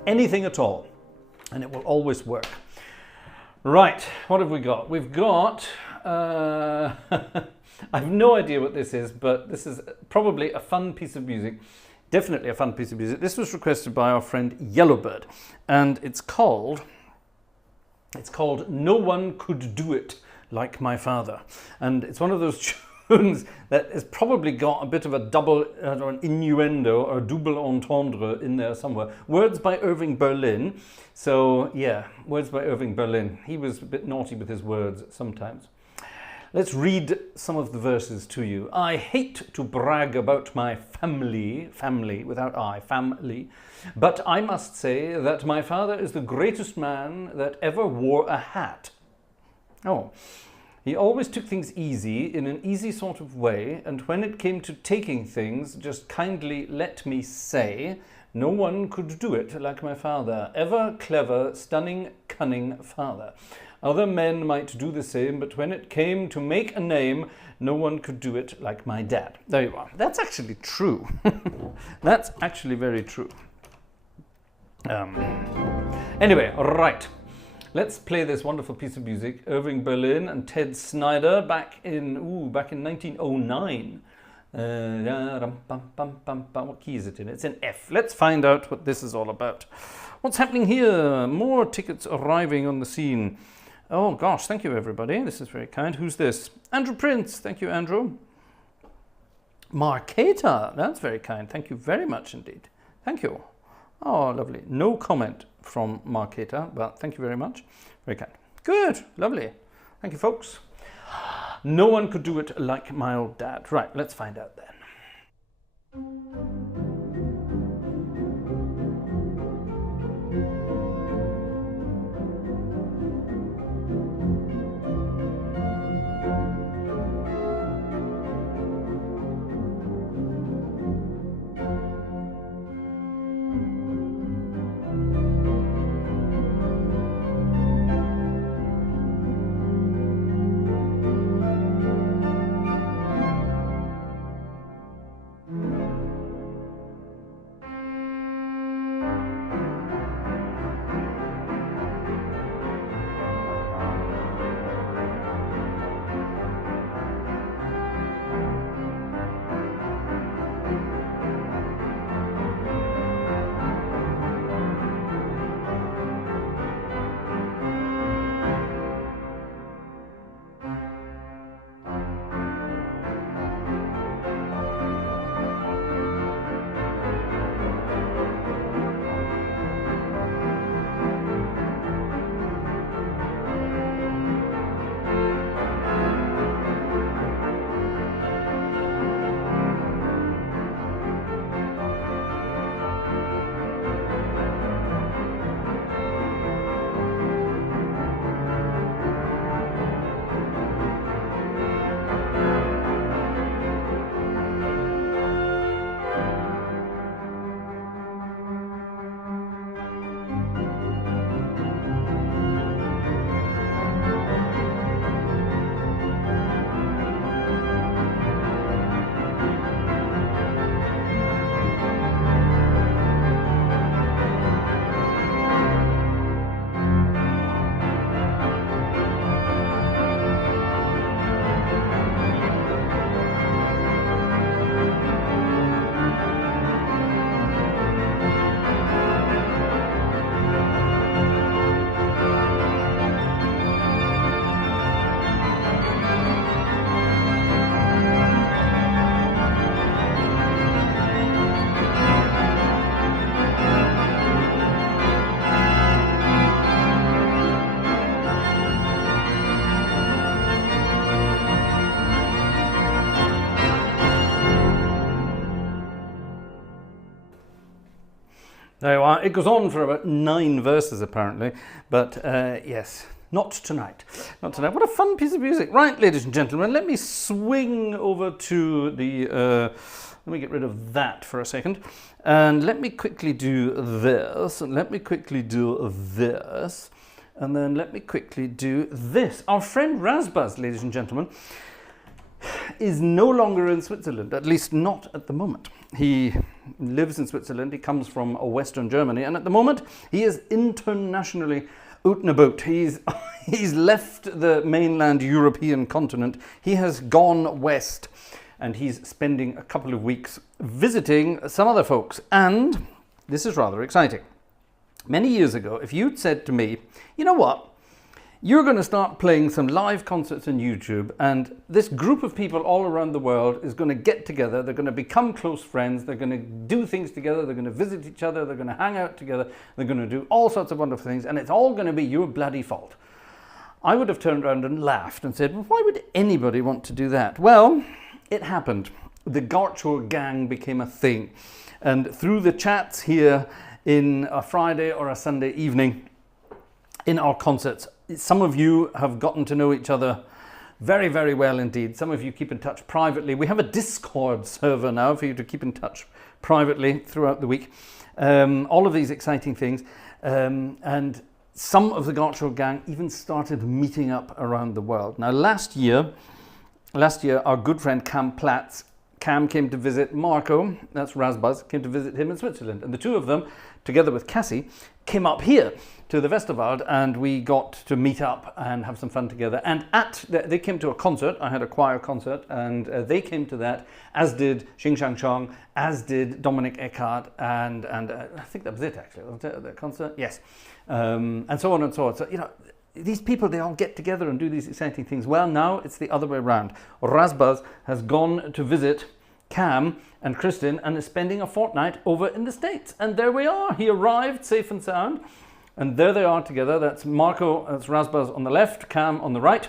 anything at all, and it will always work. Right, what have we got? We've got, I have no idea what this is, but this is probably a fun piece of music. Definitely a fun piece of music. This was requested by our friend Yellowbird, and it's called No One Could Do It Like My Father. And it's one of those tunes that has probably got a bit of a double an innuendo or double entendre in there somewhere. Words by Irving Berlin. So yeah, words by Irving Berlin. He was a bit naughty with his words sometimes. Let's read some of the verses to you. I hate to brag about my family without I, family, but I must say that my father is the greatest man that ever wore a hat. Oh, he always took things easy, in an easy sort of way, and when it came to taking things, just kindly let me say, no one could do it like my father. Ever clever, stunning, cunning father. Other men might do the same, but when it came to make a name, no one could do it like my dad. There you are. That's actually true. That's actually very true. Anyway, right. Let's play this wonderful piece of music. Irving Berlin and Ted Snyder back in 1909. What key is it in? It's in F. Let's find out what this is all about. What's happening here? More tickets arriving on the scene. Oh gosh, thank you everybody. This is very kind. Who's this? Andrew Prince. Thank you, Andrew. Marketa. That's very kind. Thank you very much indeed. Thank you. Oh, lovely. No comment from Marketa, but thank you very much. Very kind. Good. Lovely. Thank you, folks. No one could do it like my old dad. Right, let's find out then. There you are. It goes on for about 9 verses apparently, but yes, not tonight. Not tonight. What a fun piece of music. Right, ladies and gentlemen, let me swing over to the... let me get rid of that for a second. And let me quickly do this, and let me quickly do this, and then let me quickly do this. Our friend Razbaz, ladies and gentlemen, is no longer in Switzerland, at least not at the moment. He lives in Switzerland, he comes from Western Germany, and at the moment he is internationally out and about. He's left the mainland European continent, he has gone west, and he's spending a couple of weeks visiting some other folks, and this is rather exciting. Many years ago, if you'd said to me, you know what, you're going to start playing some live concerts on YouTube, and this group of people all around the world is going to get together, they're going to become close friends, they're going to do things together, they're going to visit each other, they're going to hang out together, they're going to do all sorts of wonderful things, and it's all going to be your bloody fault. I would have turned around and laughed and said, well, why would anybody want to do that? Well, it happened. The Gartshore gang became a thing, and through the chats here in a Friday or a Sunday evening in our concerts, some of you have gotten to know each other very, very well indeed. Some of you keep in touch privately. We have a Discord server now for you to keep in touch privately throughout the week. All of these exciting things. And some of the Gartshore gang even started meeting up around the world. Now, last year, our good friend Cam Platz, Cam came to visit Marco, that's Razbaz, came to visit him in Switzerland. And the two of them, together with Cassie, came up here to the Westerwald, and we got to meet up and have some fun together. And they came to a concert. I had a choir concert, and they came to that, as did Xing Shang Chong, as did Ludwig-Erhard, and I think that was it actually, wasn't it, that concert? Yes. And so on and so on. So, you know, these people, they all get together and do these exciting things. Well, now it's the other way around. Razbaz has gone to visit Cam and Kristin and is spending a fortnight over in the States. And there we are. He arrived safe and sound. And there they are together. That's Marco, that's Razbaz on the left, Cam on the right.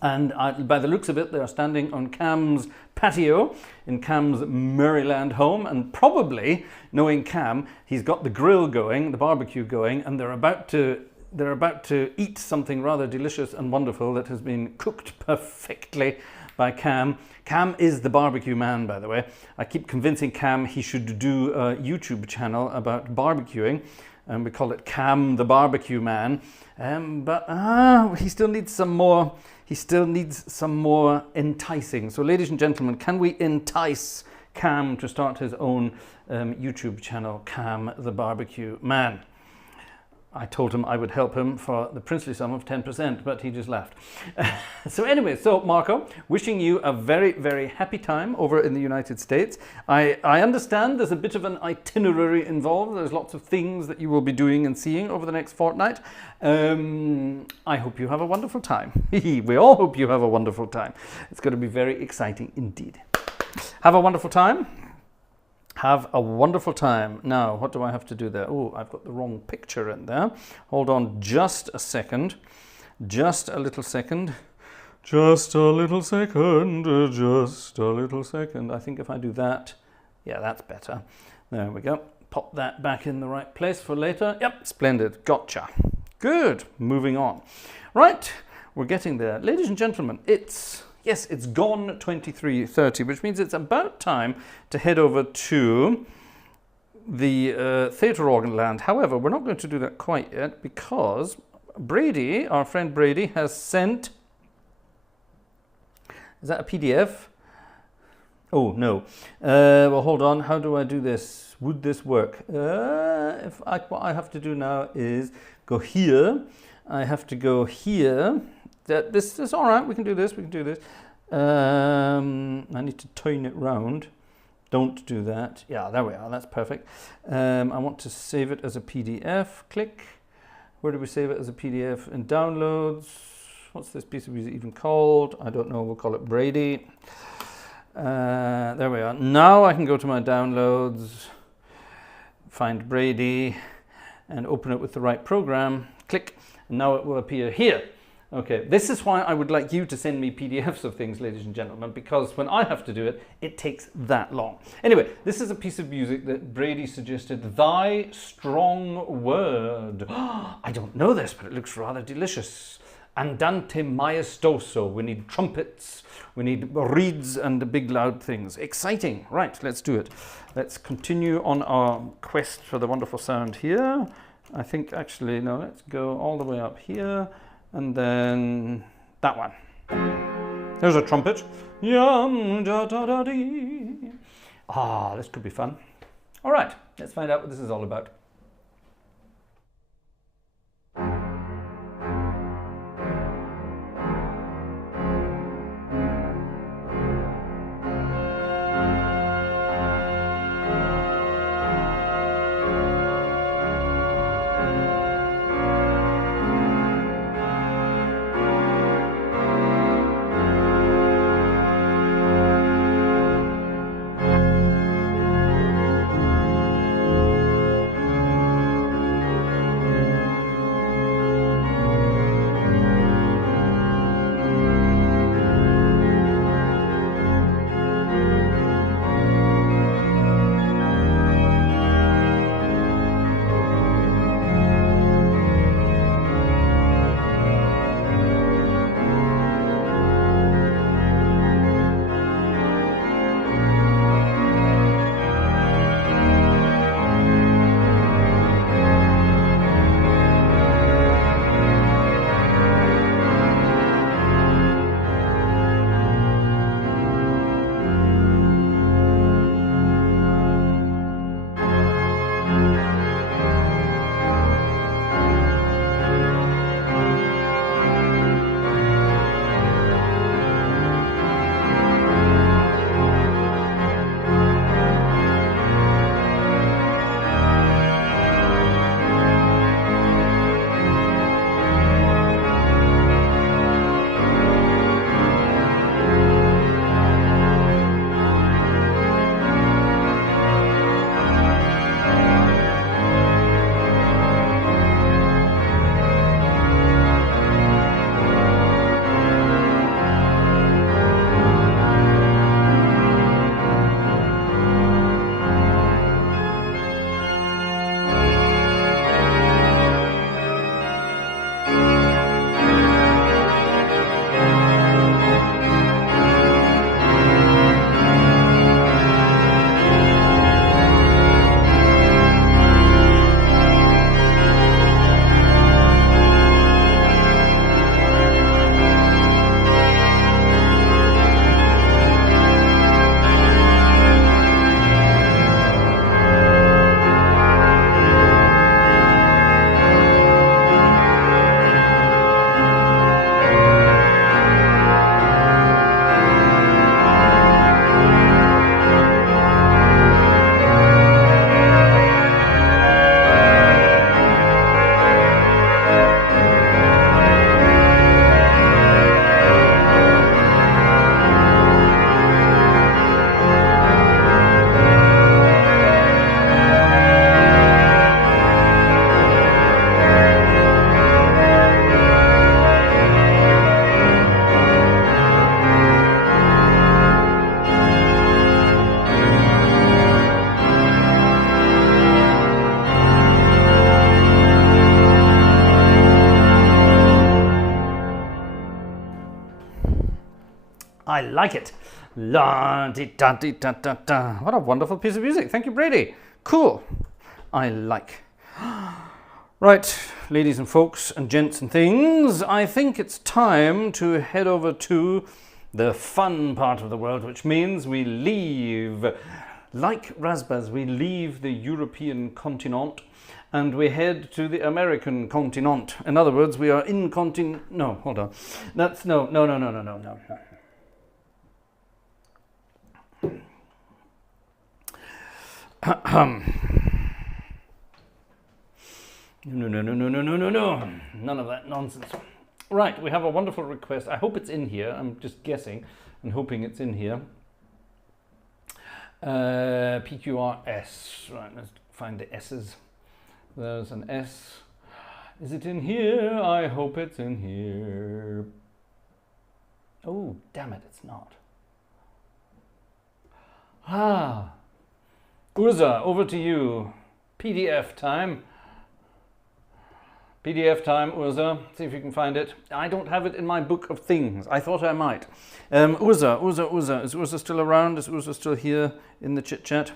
And by the looks of it, they are standing on Cam's patio in Cam's Maryland home. And probably, knowing Cam, he's got the grill going, the barbecue going, and they're about to eat something rather delicious and wonderful that has been cooked perfectly by Cam. Cam is the barbecue man, by the way. I keep convincing Cam he should do a YouTube channel about barbecuing, and we call it Cam the Barbecue Man. But he still needs some more. He still needs some more enticing. So, ladies and gentlemen, can we entice Cam to start his own YouTube channel, Cam the Barbecue Man? I told him I would help him for the princely sum of 10%, but he just laughed. So anyway, so Marco, wishing you a very, very happy time over in the United States. I understand there's a bit of an itinerary involved. There's lots of things that you will be doing and seeing over the next fortnight. I hope you have a wonderful time. We all hope you have a wonderful time. It's going to be very exciting indeed. Have a wonderful time. Have a wonderful time. Now, what do I have to do there? Oh, I've got the wrong picture in there. Hold on just a second. Just a little second. Just a little second. Just a little second. I think if I do that, yeah, that's better. There we go. Pop that back in the right place for later. Yep, splendid. Gotcha. Good. Moving on. Right, we're getting there. Ladies and gentlemen, it's gone 23:30, which means it's about time to head over to the theatre organ land. However, we're not going to do that quite yet because Brady, our friend Brady, has sent... Is that a PDF? Oh, no. Well, hold on. How do I do this? Would this work? What I have to do now is go here. I have to go here. This is all right. We can do this. We can do this. I need to turn it round. Don't do that. Yeah, there we are. That's perfect. I want to save it as a PDF. Click. Where do we save it as a PDF? In downloads. What's this piece of music even called? I don't know. We'll call it Brady. There we are. Now I can go to my downloads, find Brady, and open it with the right program. Click. And now it will appear here. Okay, this is why I would like you to send me PDFs of things, ladies and gentlemen, because when I have to do it, it takes that long. Anyway, this is a piece of music that Brady suggested, Thy Strong Word. I don't know this, but it looks rather delicious. Andante maestoso. We need trumpets, we need reeds and big loud things. Exciting. Right, let's do it. Let's continue on our quest for the wonderful sound here. I think actually, no, let's go all the way up here. And then that one. There's a trumpet. Ah, this could be fun. All right, let's find out what this is all about. I like it. La di da di da da da. What a wonderful piece of music. Thank you, Brady. Cool. I like. Right, ladies and folks and gents and things, I think it's time to head over to the fun part of the world, which means we leave, like Rasbaz, we leave the European continent and we head to the American continent. In other words, we are in no, hold on. That's no. No. No. None of that nonsense. Right, we have a wonderful request. I hope it's in here. I'm just guessing and hoping it's in here. PQRS. Right, let's find the S's. There's an S. Is it in here? I hope it's in here. Oh, damn it, it's not. Ah. Urza, over to you. PDF time. PDF time, Urza. See if you can find it. I don't have it in my book of things. I thought I might. Urza. Is Urza still around? Is Urza still here in the chit-chat?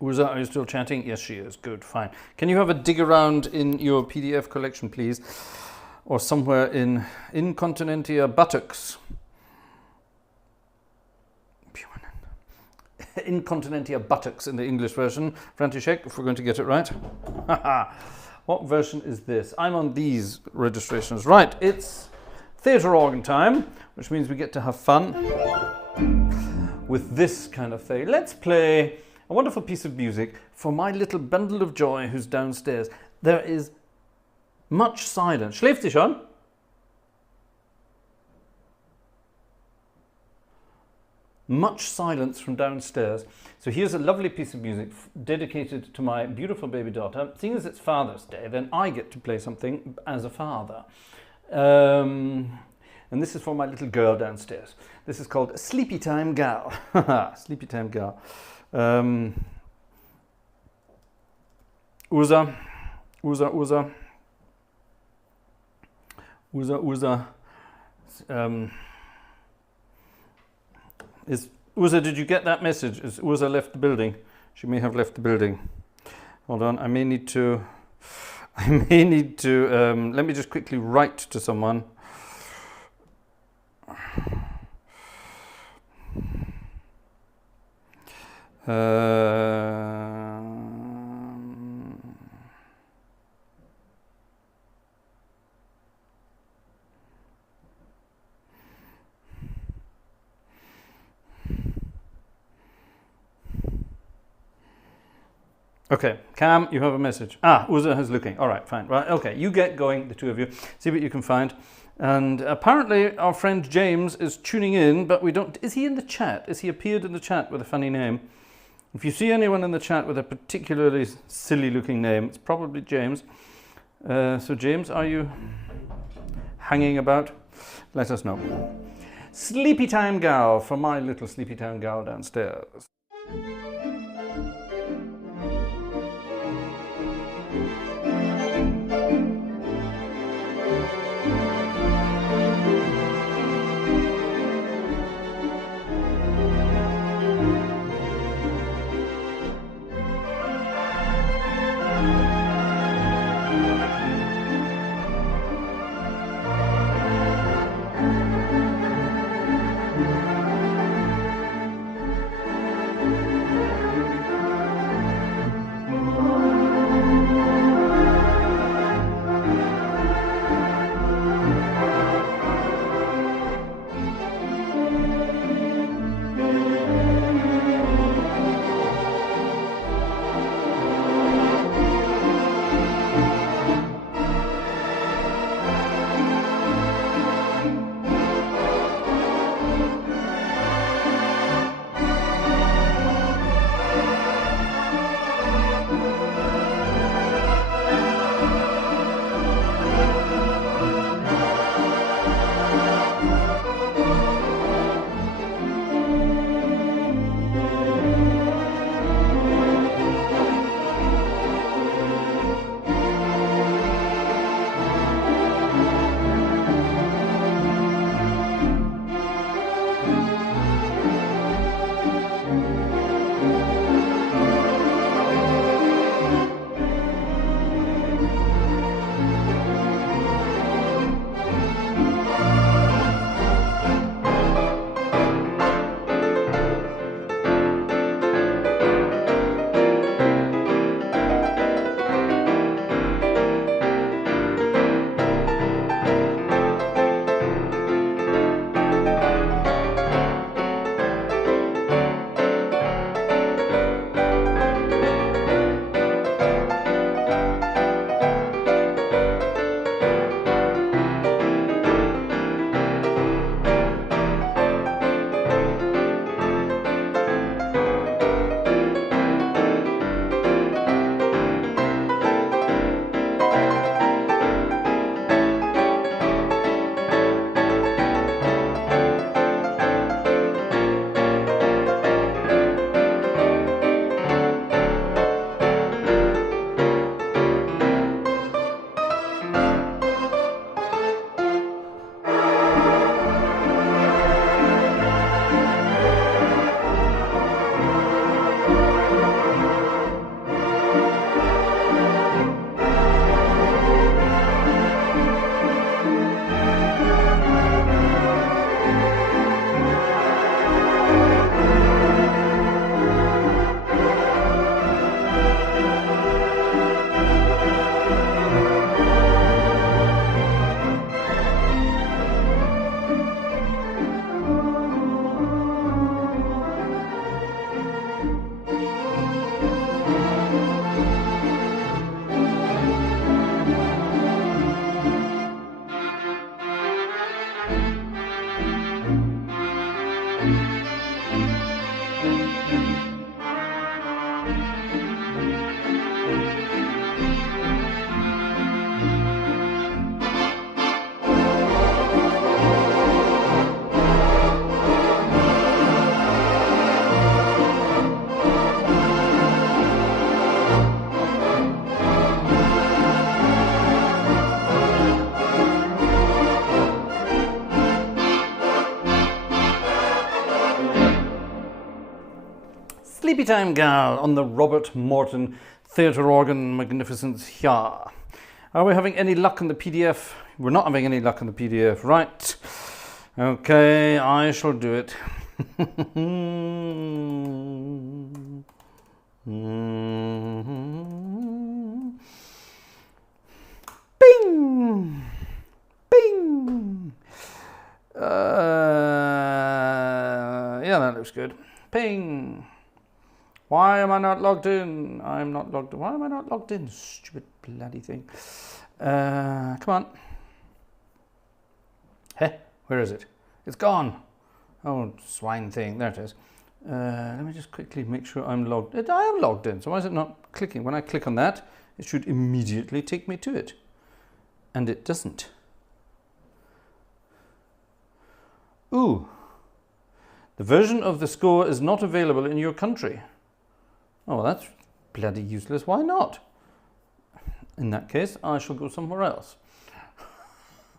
Urza, are you still chatting? Yes, she is. Good, fine. Can you have a dig around in your PDF collection, please? Or somewhere in Incontinentia buttocks. Incontinentia buttocks in the English version. František, if we're going to get it right. What version is this? I'm on these registrations. Right, it's theatre organ time, which means we get to have fun with this kind of thing. Let's play a wonderful piece of music for my little bundle of joy who's downstairs. There is much silence. Schläft sie schon? Much silence from downstairs. So here's a lovely piece of music dedicated to my beautiful baby daughter. Seeing as it's Father's Day, then I get to play something as a father. And this is for my little girl downstairs. This is called Sleepy Time Gal. Sleepy Time Gal. Urza. Urza, did you get that message? Is Urza left the building? She may have left the building. Hold on, I may need to, let me just quickly write to someone. Okay, Cam, you have a message. Urza is looking. All right, fine. Right, okay, you get going, the two of you. See what you can find. And apparently our friend James is tuning in, but we don't... Is he in the chat? Is he appeared in the chat with a funny name? If you see anyone in the chat with a particularly silly-looking name, it's probably James. So James, are you hanging about? Let us know. Sleepy Time Gal for my little Sleepy Time Gal downstairs. Sleepy Time Gal on the Robert Morton theatre organ magnificence here. Are we having any luck in the PDF? We're not having any luck in the PDF, right? Okay, I shall do it. Bing! Bing! Yeah, that looks good. Ping! Why am I not logged in? I'm not logged in. Why am I not logged in? Stupid bloody thing. Come on. Heh, where is it? It's gone. Oh, swine thing. There it is. Let me just quickly make sure I'm logged in. I am logged in, so why is it not clicking? When I click on that, it should immediately take me to it. And it doesn't. Ooh. The version of the score is not available in your country. Oh, well, that's bloody useless. Why not? In that case, I shall go somewhere else.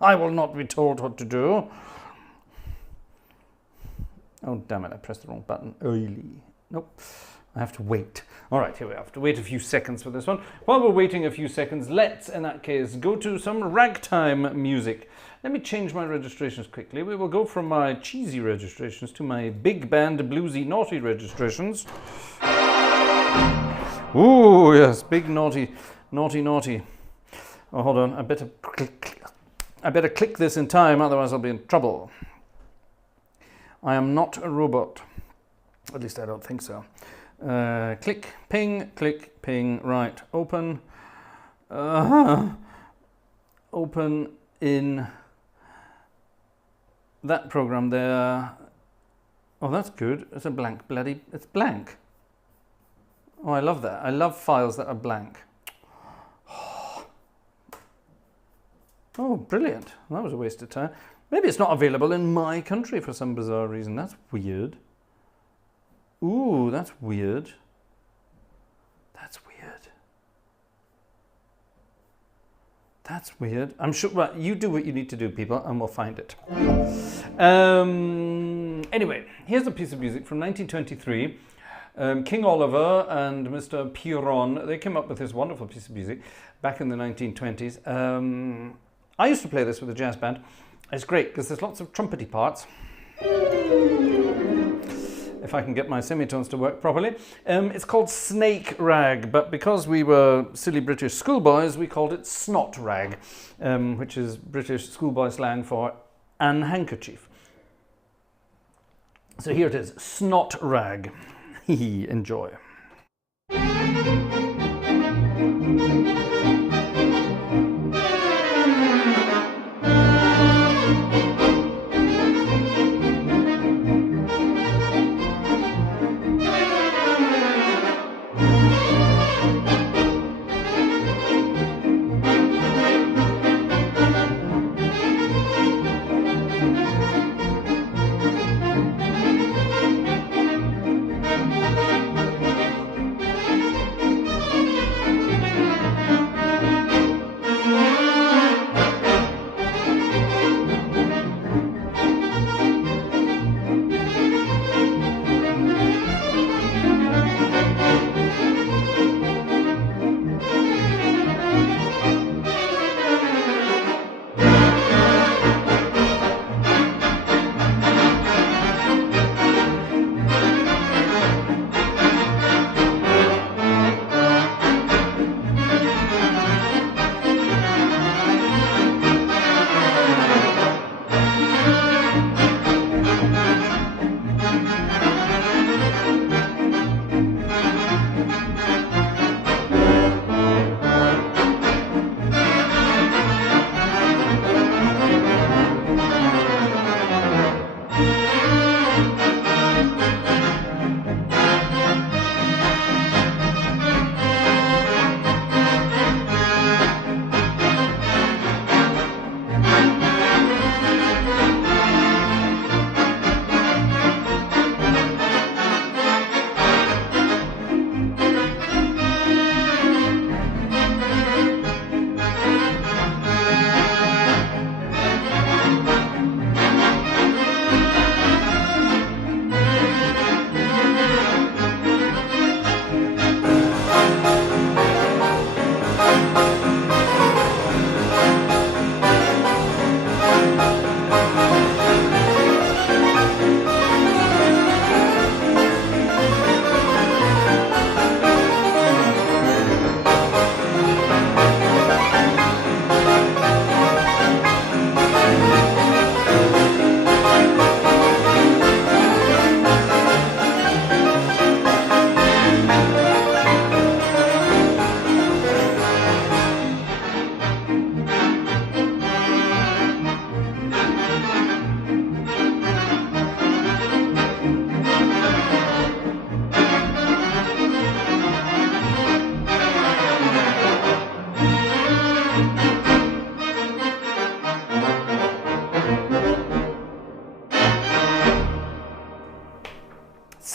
I will not be told what to do. Oh, damn it, I pressed the wrong button early. Nope, I have to wait. All right, here we have to wait a few seconds for this one. While we're waiting a few seconds, let's, in that case, go to some ragtime music. Let me change my registrations quickly. We will go from my cheesy registrations to my big band bluesy naughty registrations. Ooh, yes, big naughty, naughty, naughty. Oh, hold on, I better click this in time, otherwise I'll be in trouble. I am not a robot. At least I don't think so. Click, ping, right, open. Open in that program there. Oh, that's good. It's a blank bloody, it's blank. Oh, I love that. I love files that are blank. Oh, brilliant. That was a waste of time. Maybe it's not available in my country for some bizarre reason. That's weird. Ooh, that's weird. That's weird. That's weird. I'm sure, well, you do what you need to do, people, and we'll find it. Anyway, here's a piece of music from 1923. King Oliver and Mr. Piron, they came up with this wonderful piece of music back in the 1920s. I used to play this with a jazz band. It's great because there's lots of trumpety parts. If I can get my semitones to work properly. It's called snake rag, but because we were silly British schoolboys, we called it snot rag, which is British schoolboy slang for an handkerchief. So here it is, snot rag. Enjoy.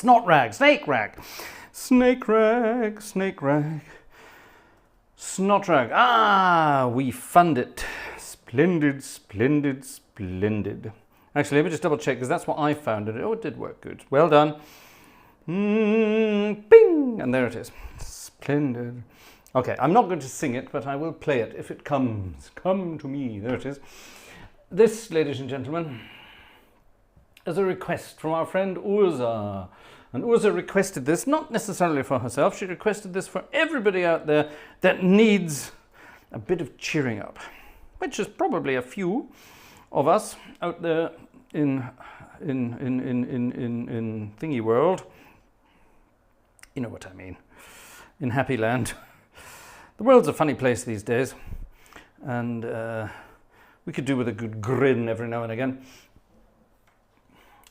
snot rag, snake rag. Snake rag, snake rag. Snot rag. Ah, we found it. Splendid, splendid, splendid. Actually, let me just double check, because that's what I found. Oh, it did work good. Well done. Bing! And there it is. Splendid. Okay, I'm not going to sing it, but I will play it if it comes. Come to me. There it is. This, ladies and gentlemen, is a request from our friend Ursa. And Ursa requested this, not necessarily for herself, she requested this for everybody out there that needs a bit of cheering up, which is probably a few of us out there in thingy world. You know what I mean. In Happy Land. The world's a funny place these days, and we could do with a good grin every now and again.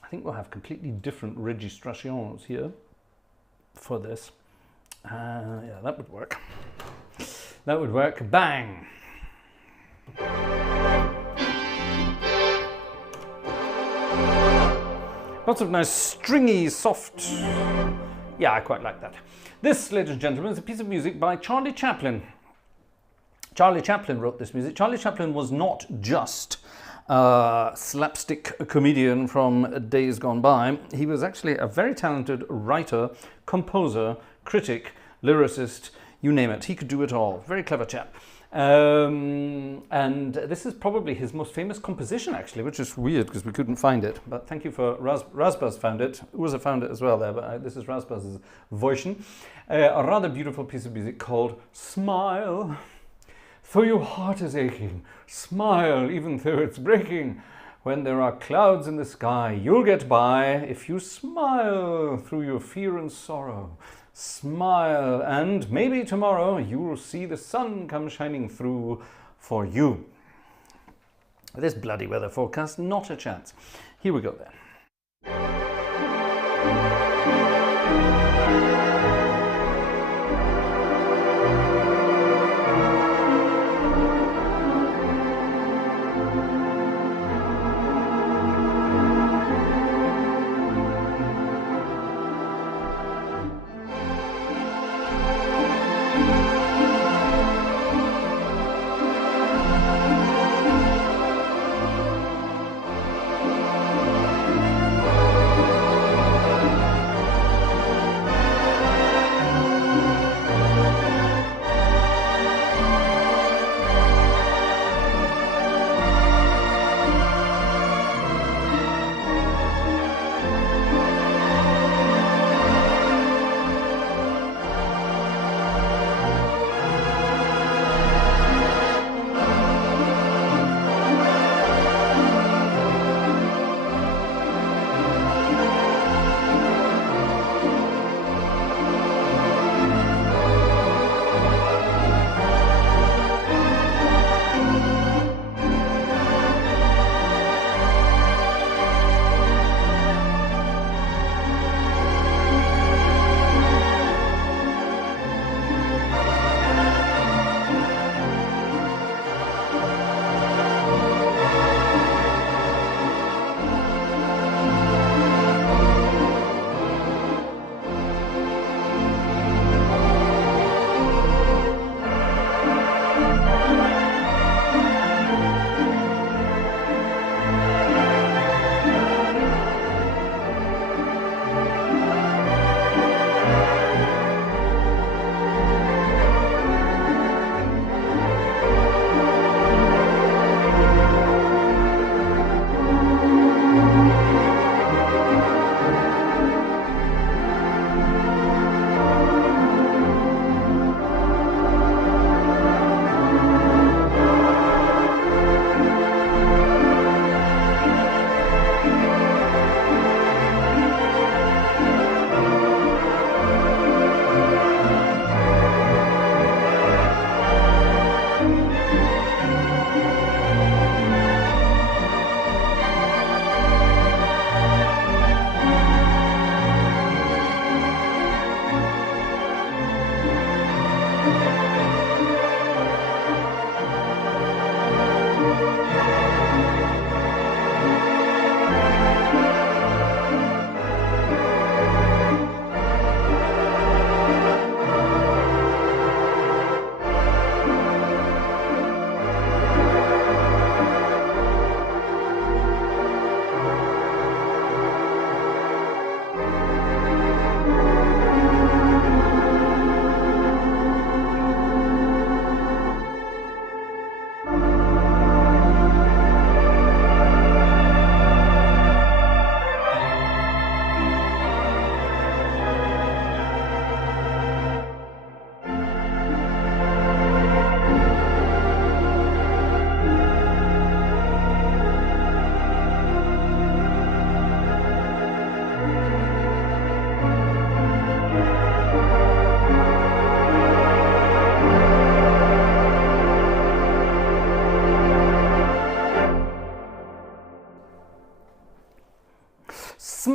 I think we'll have completely different registrations here for this. Yeah, that would work. That would work. Bang! Lots of nice stringy, soft... Yeah, I quite like that. This, ladies and gentlemen, is a piece of music by Charlie Chaplin. Charlie Chaplin wrote this music. Charlie Chaplin was not just a slapstick comedian from days gone by. He was actually a very talented writer, composer, critic, lyricist, you name it. He could do it all. Very clever chap. And this is probably his most famous composition, actually, which is weird because we couldn't find it. But thank you for Rasbaz found it. Ursa found it as well there, but this is Rasbaz's version. A rather beautiful piece of music called Smile. Though your heart is aching, smile even though it's breaking. When there are clouds in the sky, you'll get by if you smile through your fear and sorrow. Smile, and maybe tomorrow you'll see the sun come shining through for you. This bloody weather forecast, not a chance. Here we go then.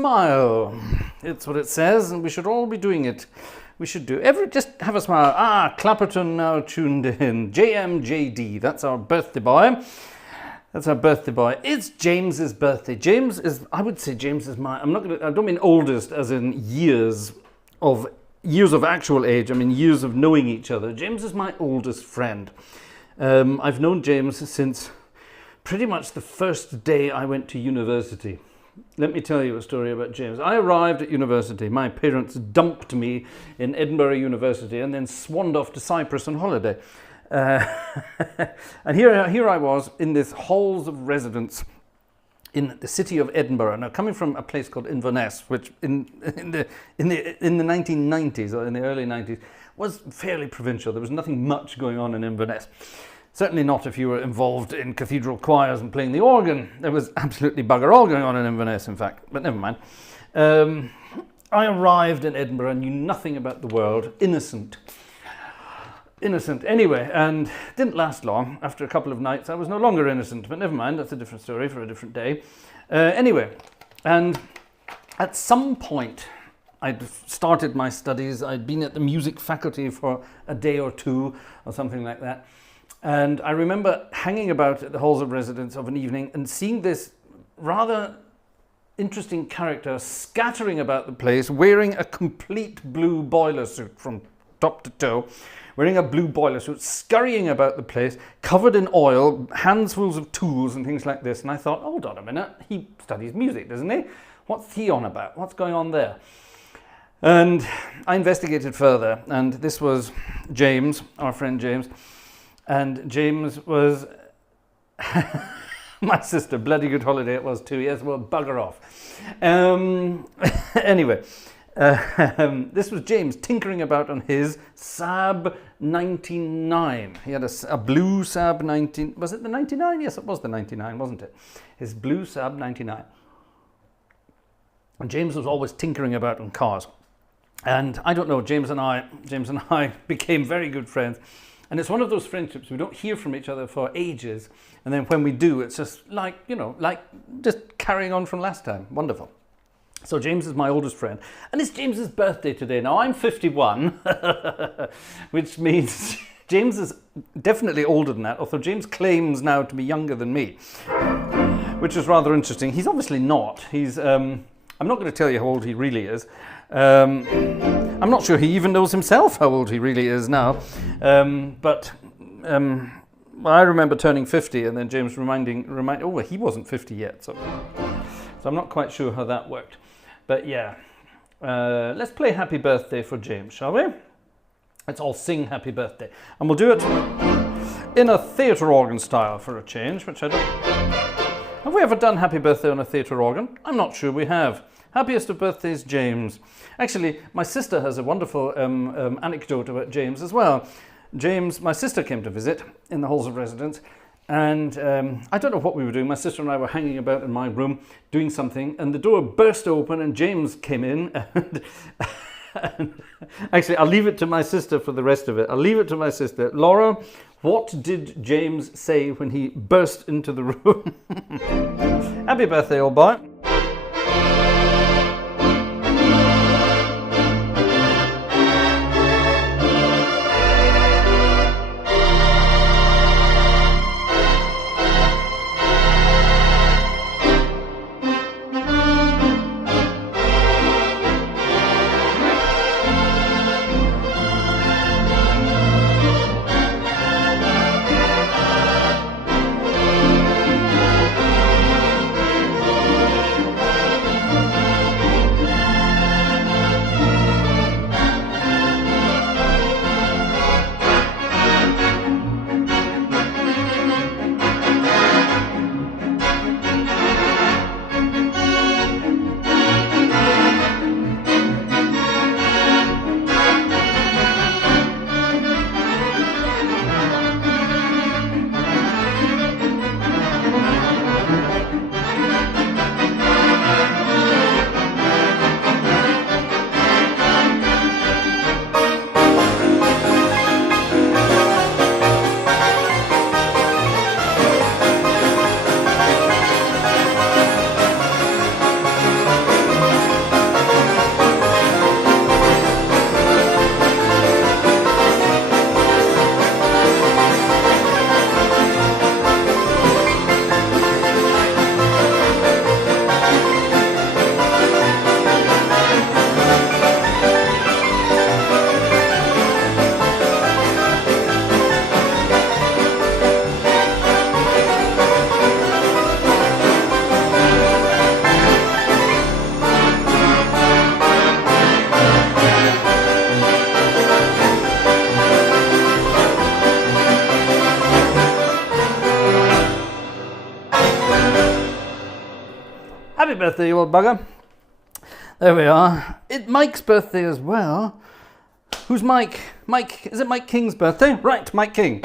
smile. It's what it says, and we should all be doing it. We should do just have a smile. Ah, Clapperton now tuned in. JMJD, that's our birthday boy. That's our birthday boy. It's James's birthday. I would say James is I don't mean oldest as in years of actual age. I mean years of knowing each other. James is my oldest friend. I've known James since pretty much the first day I went to university. Let me tell you a story about James. I arrived at university. My parents dumped me in Edinburgh University and then swanned off to Cyprus on holiday. And here I was in this halls of residence in the city of Edinburgh. Now, coming from a place called Inverness, which in the 1990s or in the early 90s was fairly provincial. There was nothing much going on in Inverness. Certainly not if you were involved in cathedral choirs and playing the organ. There was absolutely bugger all going on in Inverness, in fact, but never mind. I arrived in Edinburgh and knew nothing about the world, innocent anyway, and didn't last long. After a couple of nights I was no longer innocent, but never mind, that's a different story for a different day. Anyway, and at some point I'd started my studies. I'd been at the music faculty for a day or two or something like that. And I remember hanging about at the halls of residence of an evening and seeing this rather interesting character scattering about the place, wearing a complete blue boiler suit from top to toe, wearing a blue boiler suit, scurrying about the place, covered in oil, handfuls of tools and things like this. And I thought, hold on a minute, he studies music, doesn't he? What's he on about? What's going on there? And I investigated further, and this was James, our friend James. And James was my sister. Bloody good holiday it was too. Yes, well, bugger off. Anyway, this was James tinkering about on his Saab 99. He had a blue Saab 19. Was it the 99? Yes, it was the 99, wasn't it? His blue Saab 99. And James was always tinkering about on cars. And I don't know, James and I became very good friends. And it's one of those friendships, we don't hear from each other for ages. And then when we do, it's just like, like just carrying on from last time. Wonderful. So James is my oldest friend. And it's James's birthday today. Now, I'm 51, which means James is definitely older than that, although James claims now to be younger than me, which is rather interesting. He's obviously not. I'm not going to tell you how old he really is. I'm not sure he even knows himself how old he really is now. But I remember turning 50 and then James well, he wasn't 50 yet. So I'm not quite sure how that worked. But yeah, let's play Happy Birthday for James, shall we? Let's all sing Happy Birthday. And we'll do it in a theatre organ style for a change, which I don't... Have we ever done Happy Birthday on a theatre organ? I'm not sure we have. Happiest of birthdays, James. Actually, my sister has a wonderful anecdote about James as well. James, my sister came to visit in the halls of residence, and I don't know what we were doing. My sister and I were hanging about in my room doing something, and the door burst open and James came in. And actually, I'll leave it to my sister for the rest of it. I'll leave it to my sister. Laura, what did James say when he burst into the room? Happy birthday, old boy. birthday, you old bugger. There we are. It's Mike's birthday as well. Who's Mike? Mike, is it Mike King's birthday? Right, Mike King.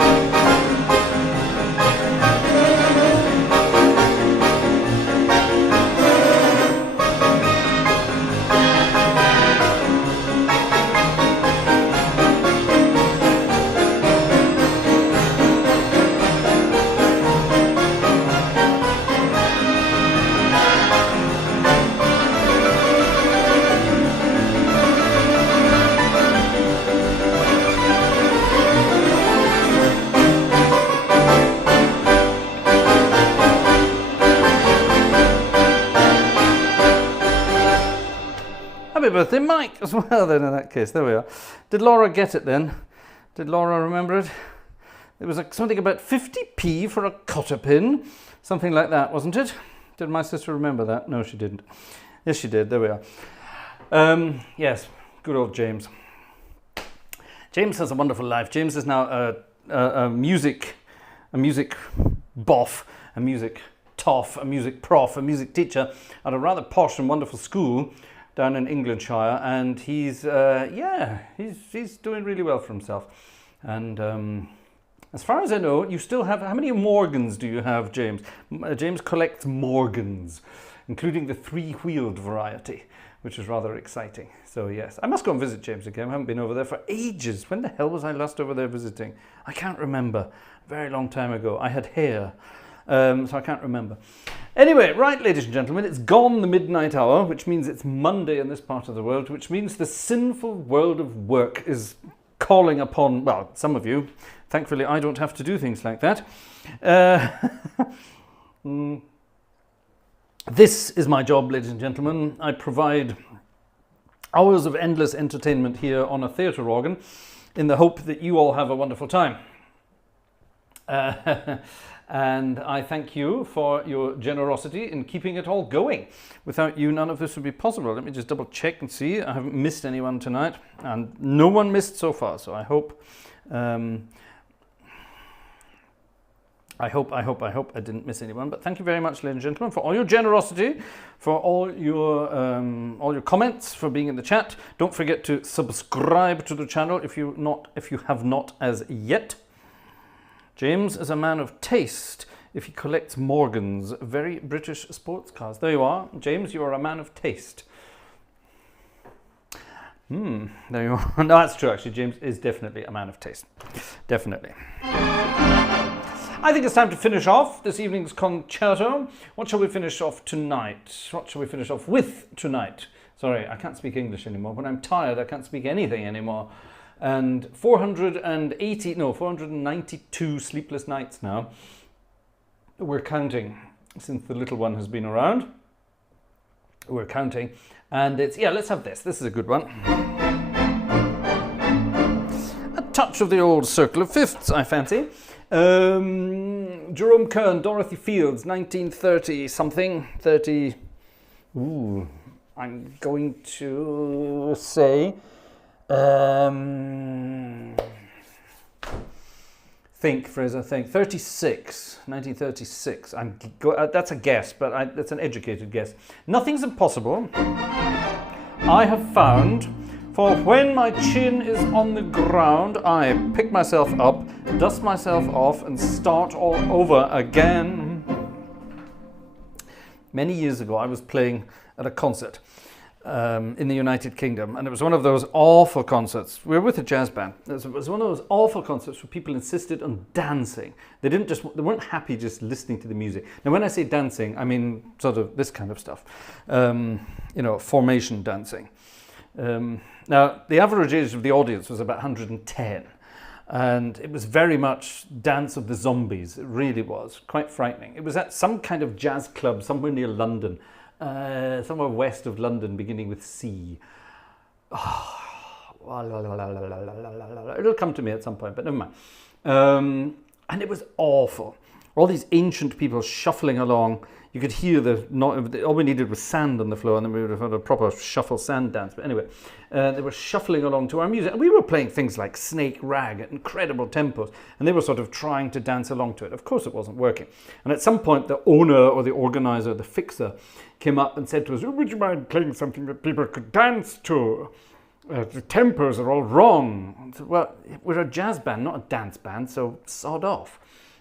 Happy birthday, Mike, as well, then, in that case. There we are. Did Laura get it, then? Did Laura remember it? It was something about 50p for a cotter pin. Something like that, wasn't it? Did my sister remember that? No, she didn't. Yes, she did. There we are. Yes, good old James. James has a wonderful life. James is now a music boff, a music toff, a music prof, a music teacher at a rather posh and wonderful school down in Englandshire, and he's doing really well for himself. And as far as I know, you still have, how many Morgans do you have, James? James collects Morgans, including the three-wheeled variety, which is rather exciting. So yes, I must go and visit James again. I haven't been over there for ages. When the hell was I last over there visiting? I can't remember. A very long time ago. I had hair, so I can't remember. Anyway, right, ladies and gentlemen, it's gone the midnight hour, which means it's Monday in this part of the world, which means the sinful world of work is calling upon, well, some of you. Thankfully, I don't have to do things like that. This is my job, ladies and gentlemen. I provide hours of endless entertainment here on a theatre organ in the hope that you all have a wonderful time. And I thank you for your generosity in keeping it all going. Without you, none of this would be possible. Let me just double check and see. I haven't missed anyone tonight, and no one missed so far. So I hope I didn't miss anyone. But thank you very much, ladies and gentlemen, for all your generosity, for all your comments, for being in the chat. Don't forget to subscribe to the channel if you have not as yet. James is a man of taste if he collects Morgans, very British sports cars. There you are. James, you are a man of taste. There you are. No, that's true, actually. James is definitely a man of taste. Definitely. I think it's time to finish off this evening's concerto. What shall we finish off tonight? What shall we finish off with tonight? Sorry, I can't speak English anymore. When I'm tired, I can't speak anything anymore. And 492 sleepless nights now. We're counting since the little one has been around. We're counting. And it's, yeah, let's have this. This is a good one. A touch of the old circle of fifths, I fancy. Jerome Kern, Dorothy Fields, 1930 something. 30. Ooh, I'm going to say. Think, Fraser, think. 1936. That's a guess, but that's an educated guess. Nothing's impossible. I have found, for when my chin is on the ground, I pick myself up, dust myself off, and start all over again. Many years ago, I was playing at a concert in the United Kingdom, and it was one of those awful concerts. We were with a jazz band. It was one of those awful concerts where people insisted on dancing. They weren't happy just listening to the music. Now, when I say dancing, I mean sort of this kind of stuff, formation dancing. Now, the average age of the audience was about 110, and it was very much Dance of the Zombies. It really was quite frightening. It was at some kind of jazz club somewhere near London. Somewhere west of London, beginning with C. It'll come to me at some point, but never mind. And it was awful. All these ancient people shuffling along, you could hear all we needed was sand on the floor, and then we would have had a proper shuffle sand dance. But anyway, they were shuffling along to our music, and we were playing things like Snake Rag at incredible tempos, and they were sort of trying to dance along to it. Of course it wasn't working. And at some point the owner or the organizer, the fixer, came up and said to us, would you mind playing something that people could dance to? The tempos are all wrong. I said, well, we're a jazz band, not a dance band, so sod off.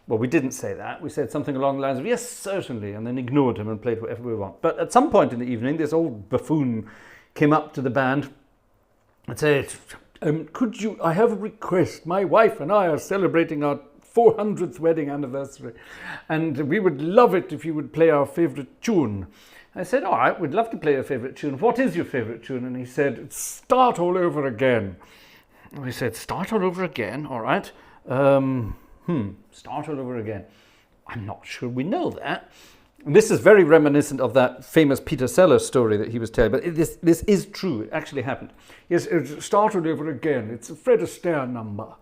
Well, we didn't say that. We said something along the lines of, yes, certainly, and then ignored him and played whatever we want. But at some point in the evening, this old buffoon came up to the band and said, I have a request. My wife and I are celebrating our 400th wedding anniversary, and we would love it if you would play our favourite tune. I said, all right, we'd love to play your favourite tune. What is your favourite tune? And he said, Start All Over Again. And we said, Start All Over Again? All right. Start All Over Again. I'm not sure we know that. And this is very reminiscent of that famous Peter Sellers story that he was telling. But this is true. It actually happened. Yes, Start All Over Again. It's a Fred Astaire number.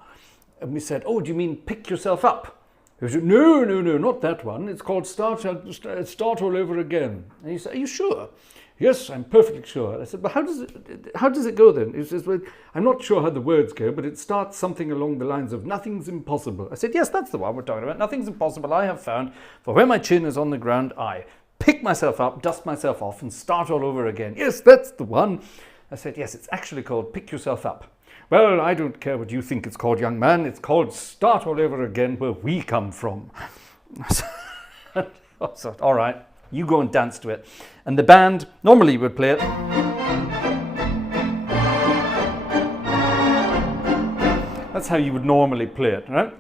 And we said, oh, do you mean Pick Yourself Up? He said, no, not that one. It's called Start All Over Again. And he said, are you sure? Yes, I'm perfectly sure. I said, but how does it go then? He says, well, I'm not sure how the words go, but it starts something along the lines of nothing's impossible. I said, yes, that's the one we're talking about. Nothing's impossible, I have found. For when my chin is on the ground, I pick myself up, dust myself off, and start all over again. Yes, that's the one. I said, yes, it's actually called Pick Yourself Up. Well, I don't care what you think it's called, young man. It's called Start All Over Again, where we come from. I said, all right, you go and dance to it. And the band normally would play it. That's how you would normally play it, right?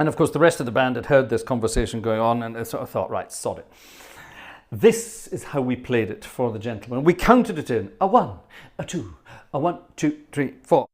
And of course, the rest of the band had heard this conversation going on, and they sort of thought, right, sod it. This is how we played it for the gentleman. We counted it in. A 1, a 2, a 1, 2, 3, 4.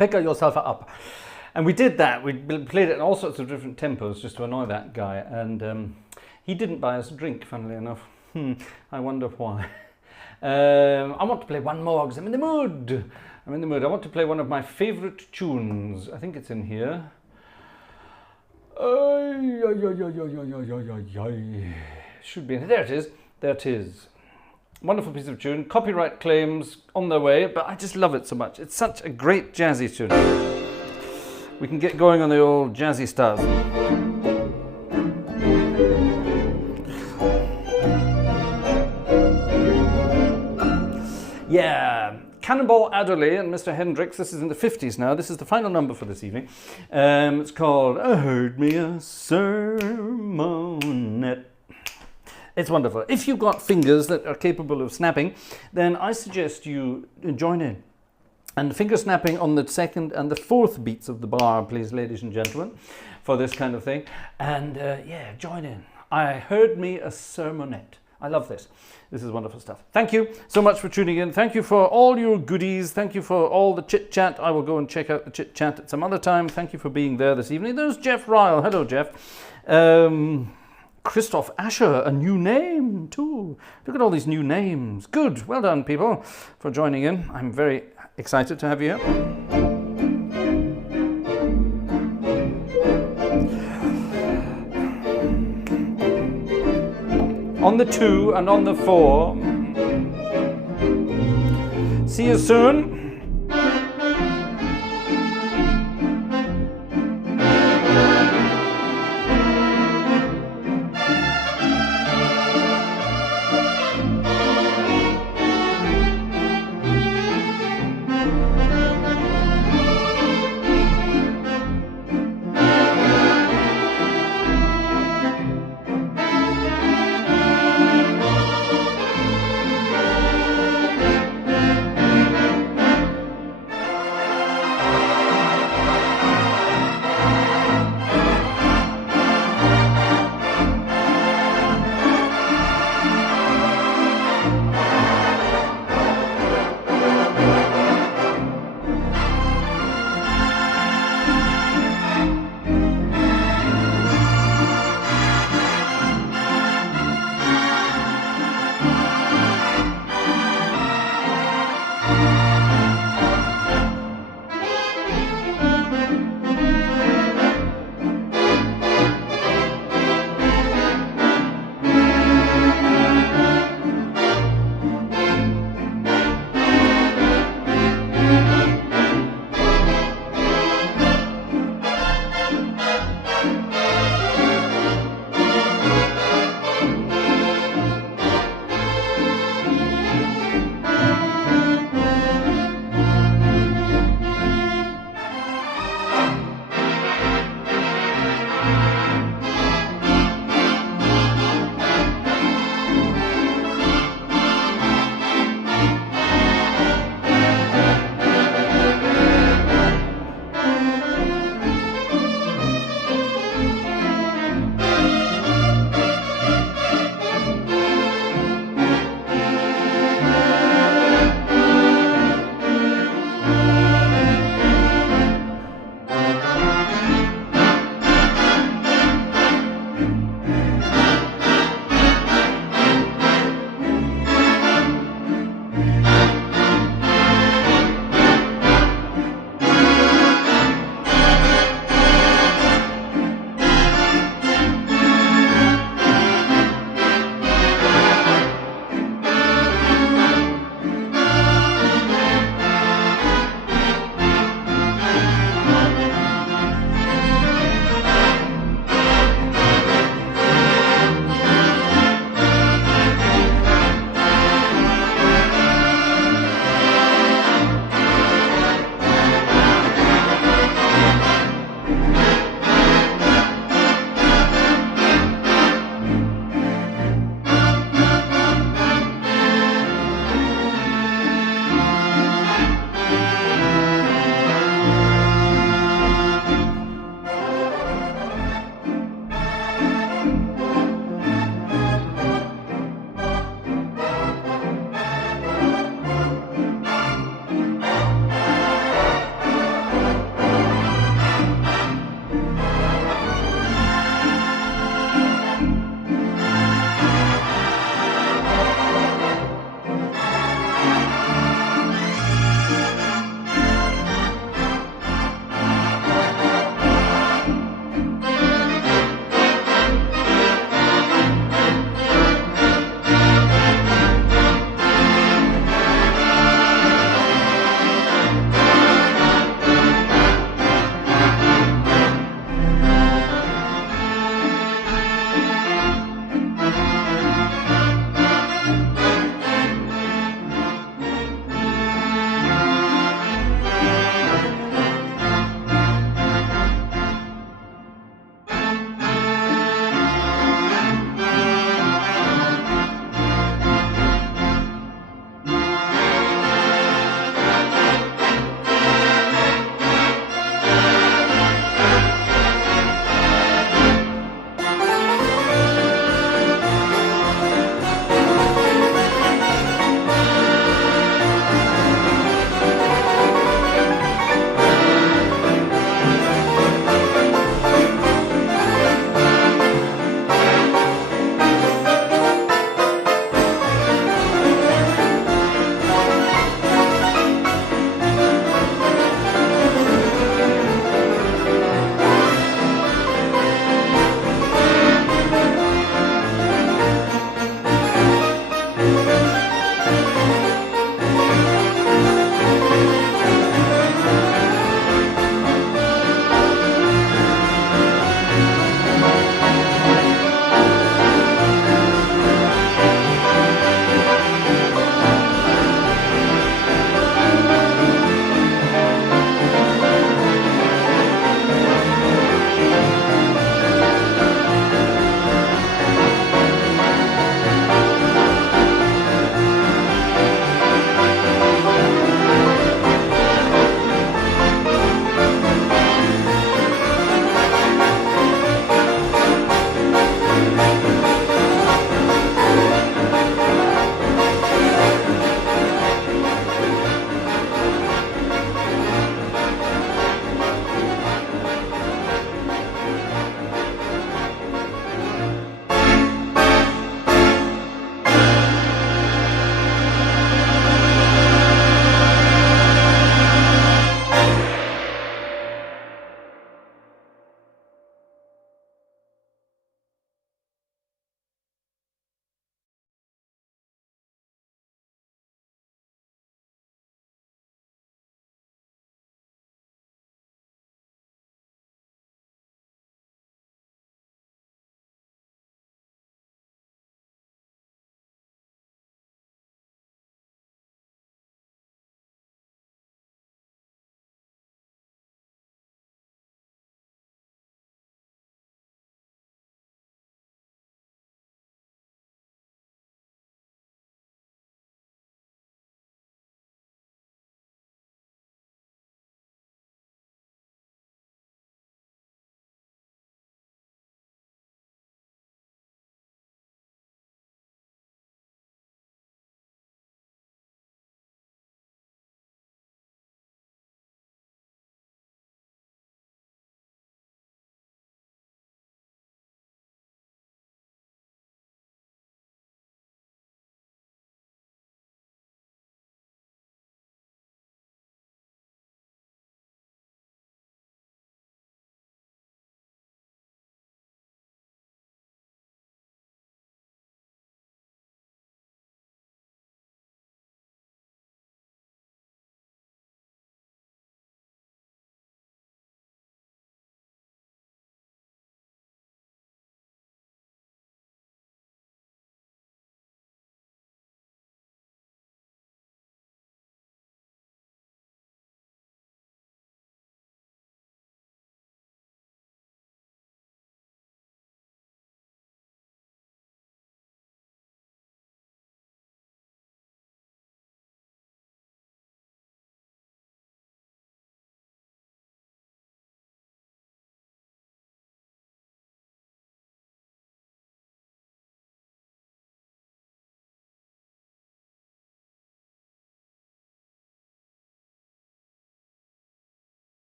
picker yourself up. And we did that. We played it in all sorts of different tempos just to annoy that guy. And he didn't buy us a drink, funnily enough. I wonder why. I want to play one more because I'm in the mood. I'm in the mood. I want to play one of my favourite tunes. I think it's in here. Should be in here. There it is. There it is. Wonderful piece of tune. Copyright claims on their way, but I just love it so much. It's such a great jazzy tune. We can get going on the old jazzy stuff. Yeah, Cannonball Adderley and Mr. Hendricks. This is in the 50s now. This is the final number for this evening. It's called I Heard Me a Sermonette. It's wonderful. If you've got fingers that are capable of snapping, then I suggest you join in. And finger snapping on the second and the fourth beats of the bar, please, ladies and gentlemen, for this kind of thing. And yeah, join in. I heard me a sermonette. I love this. This is wonderful stuff. Thank you so much for tuning in. Thank you for all your goodies. Thank you for all the chit-chat. I will go and check out the chit-chat at some other time. Thank you for being there this evening. There's Jeff Ryle. Hello, Jeff. Christoph Asher, a new name too. Look at all these new names. Good. Well done, people, for joining in. I'm very excited to have you here. On the 2 and on the 4. See you soon.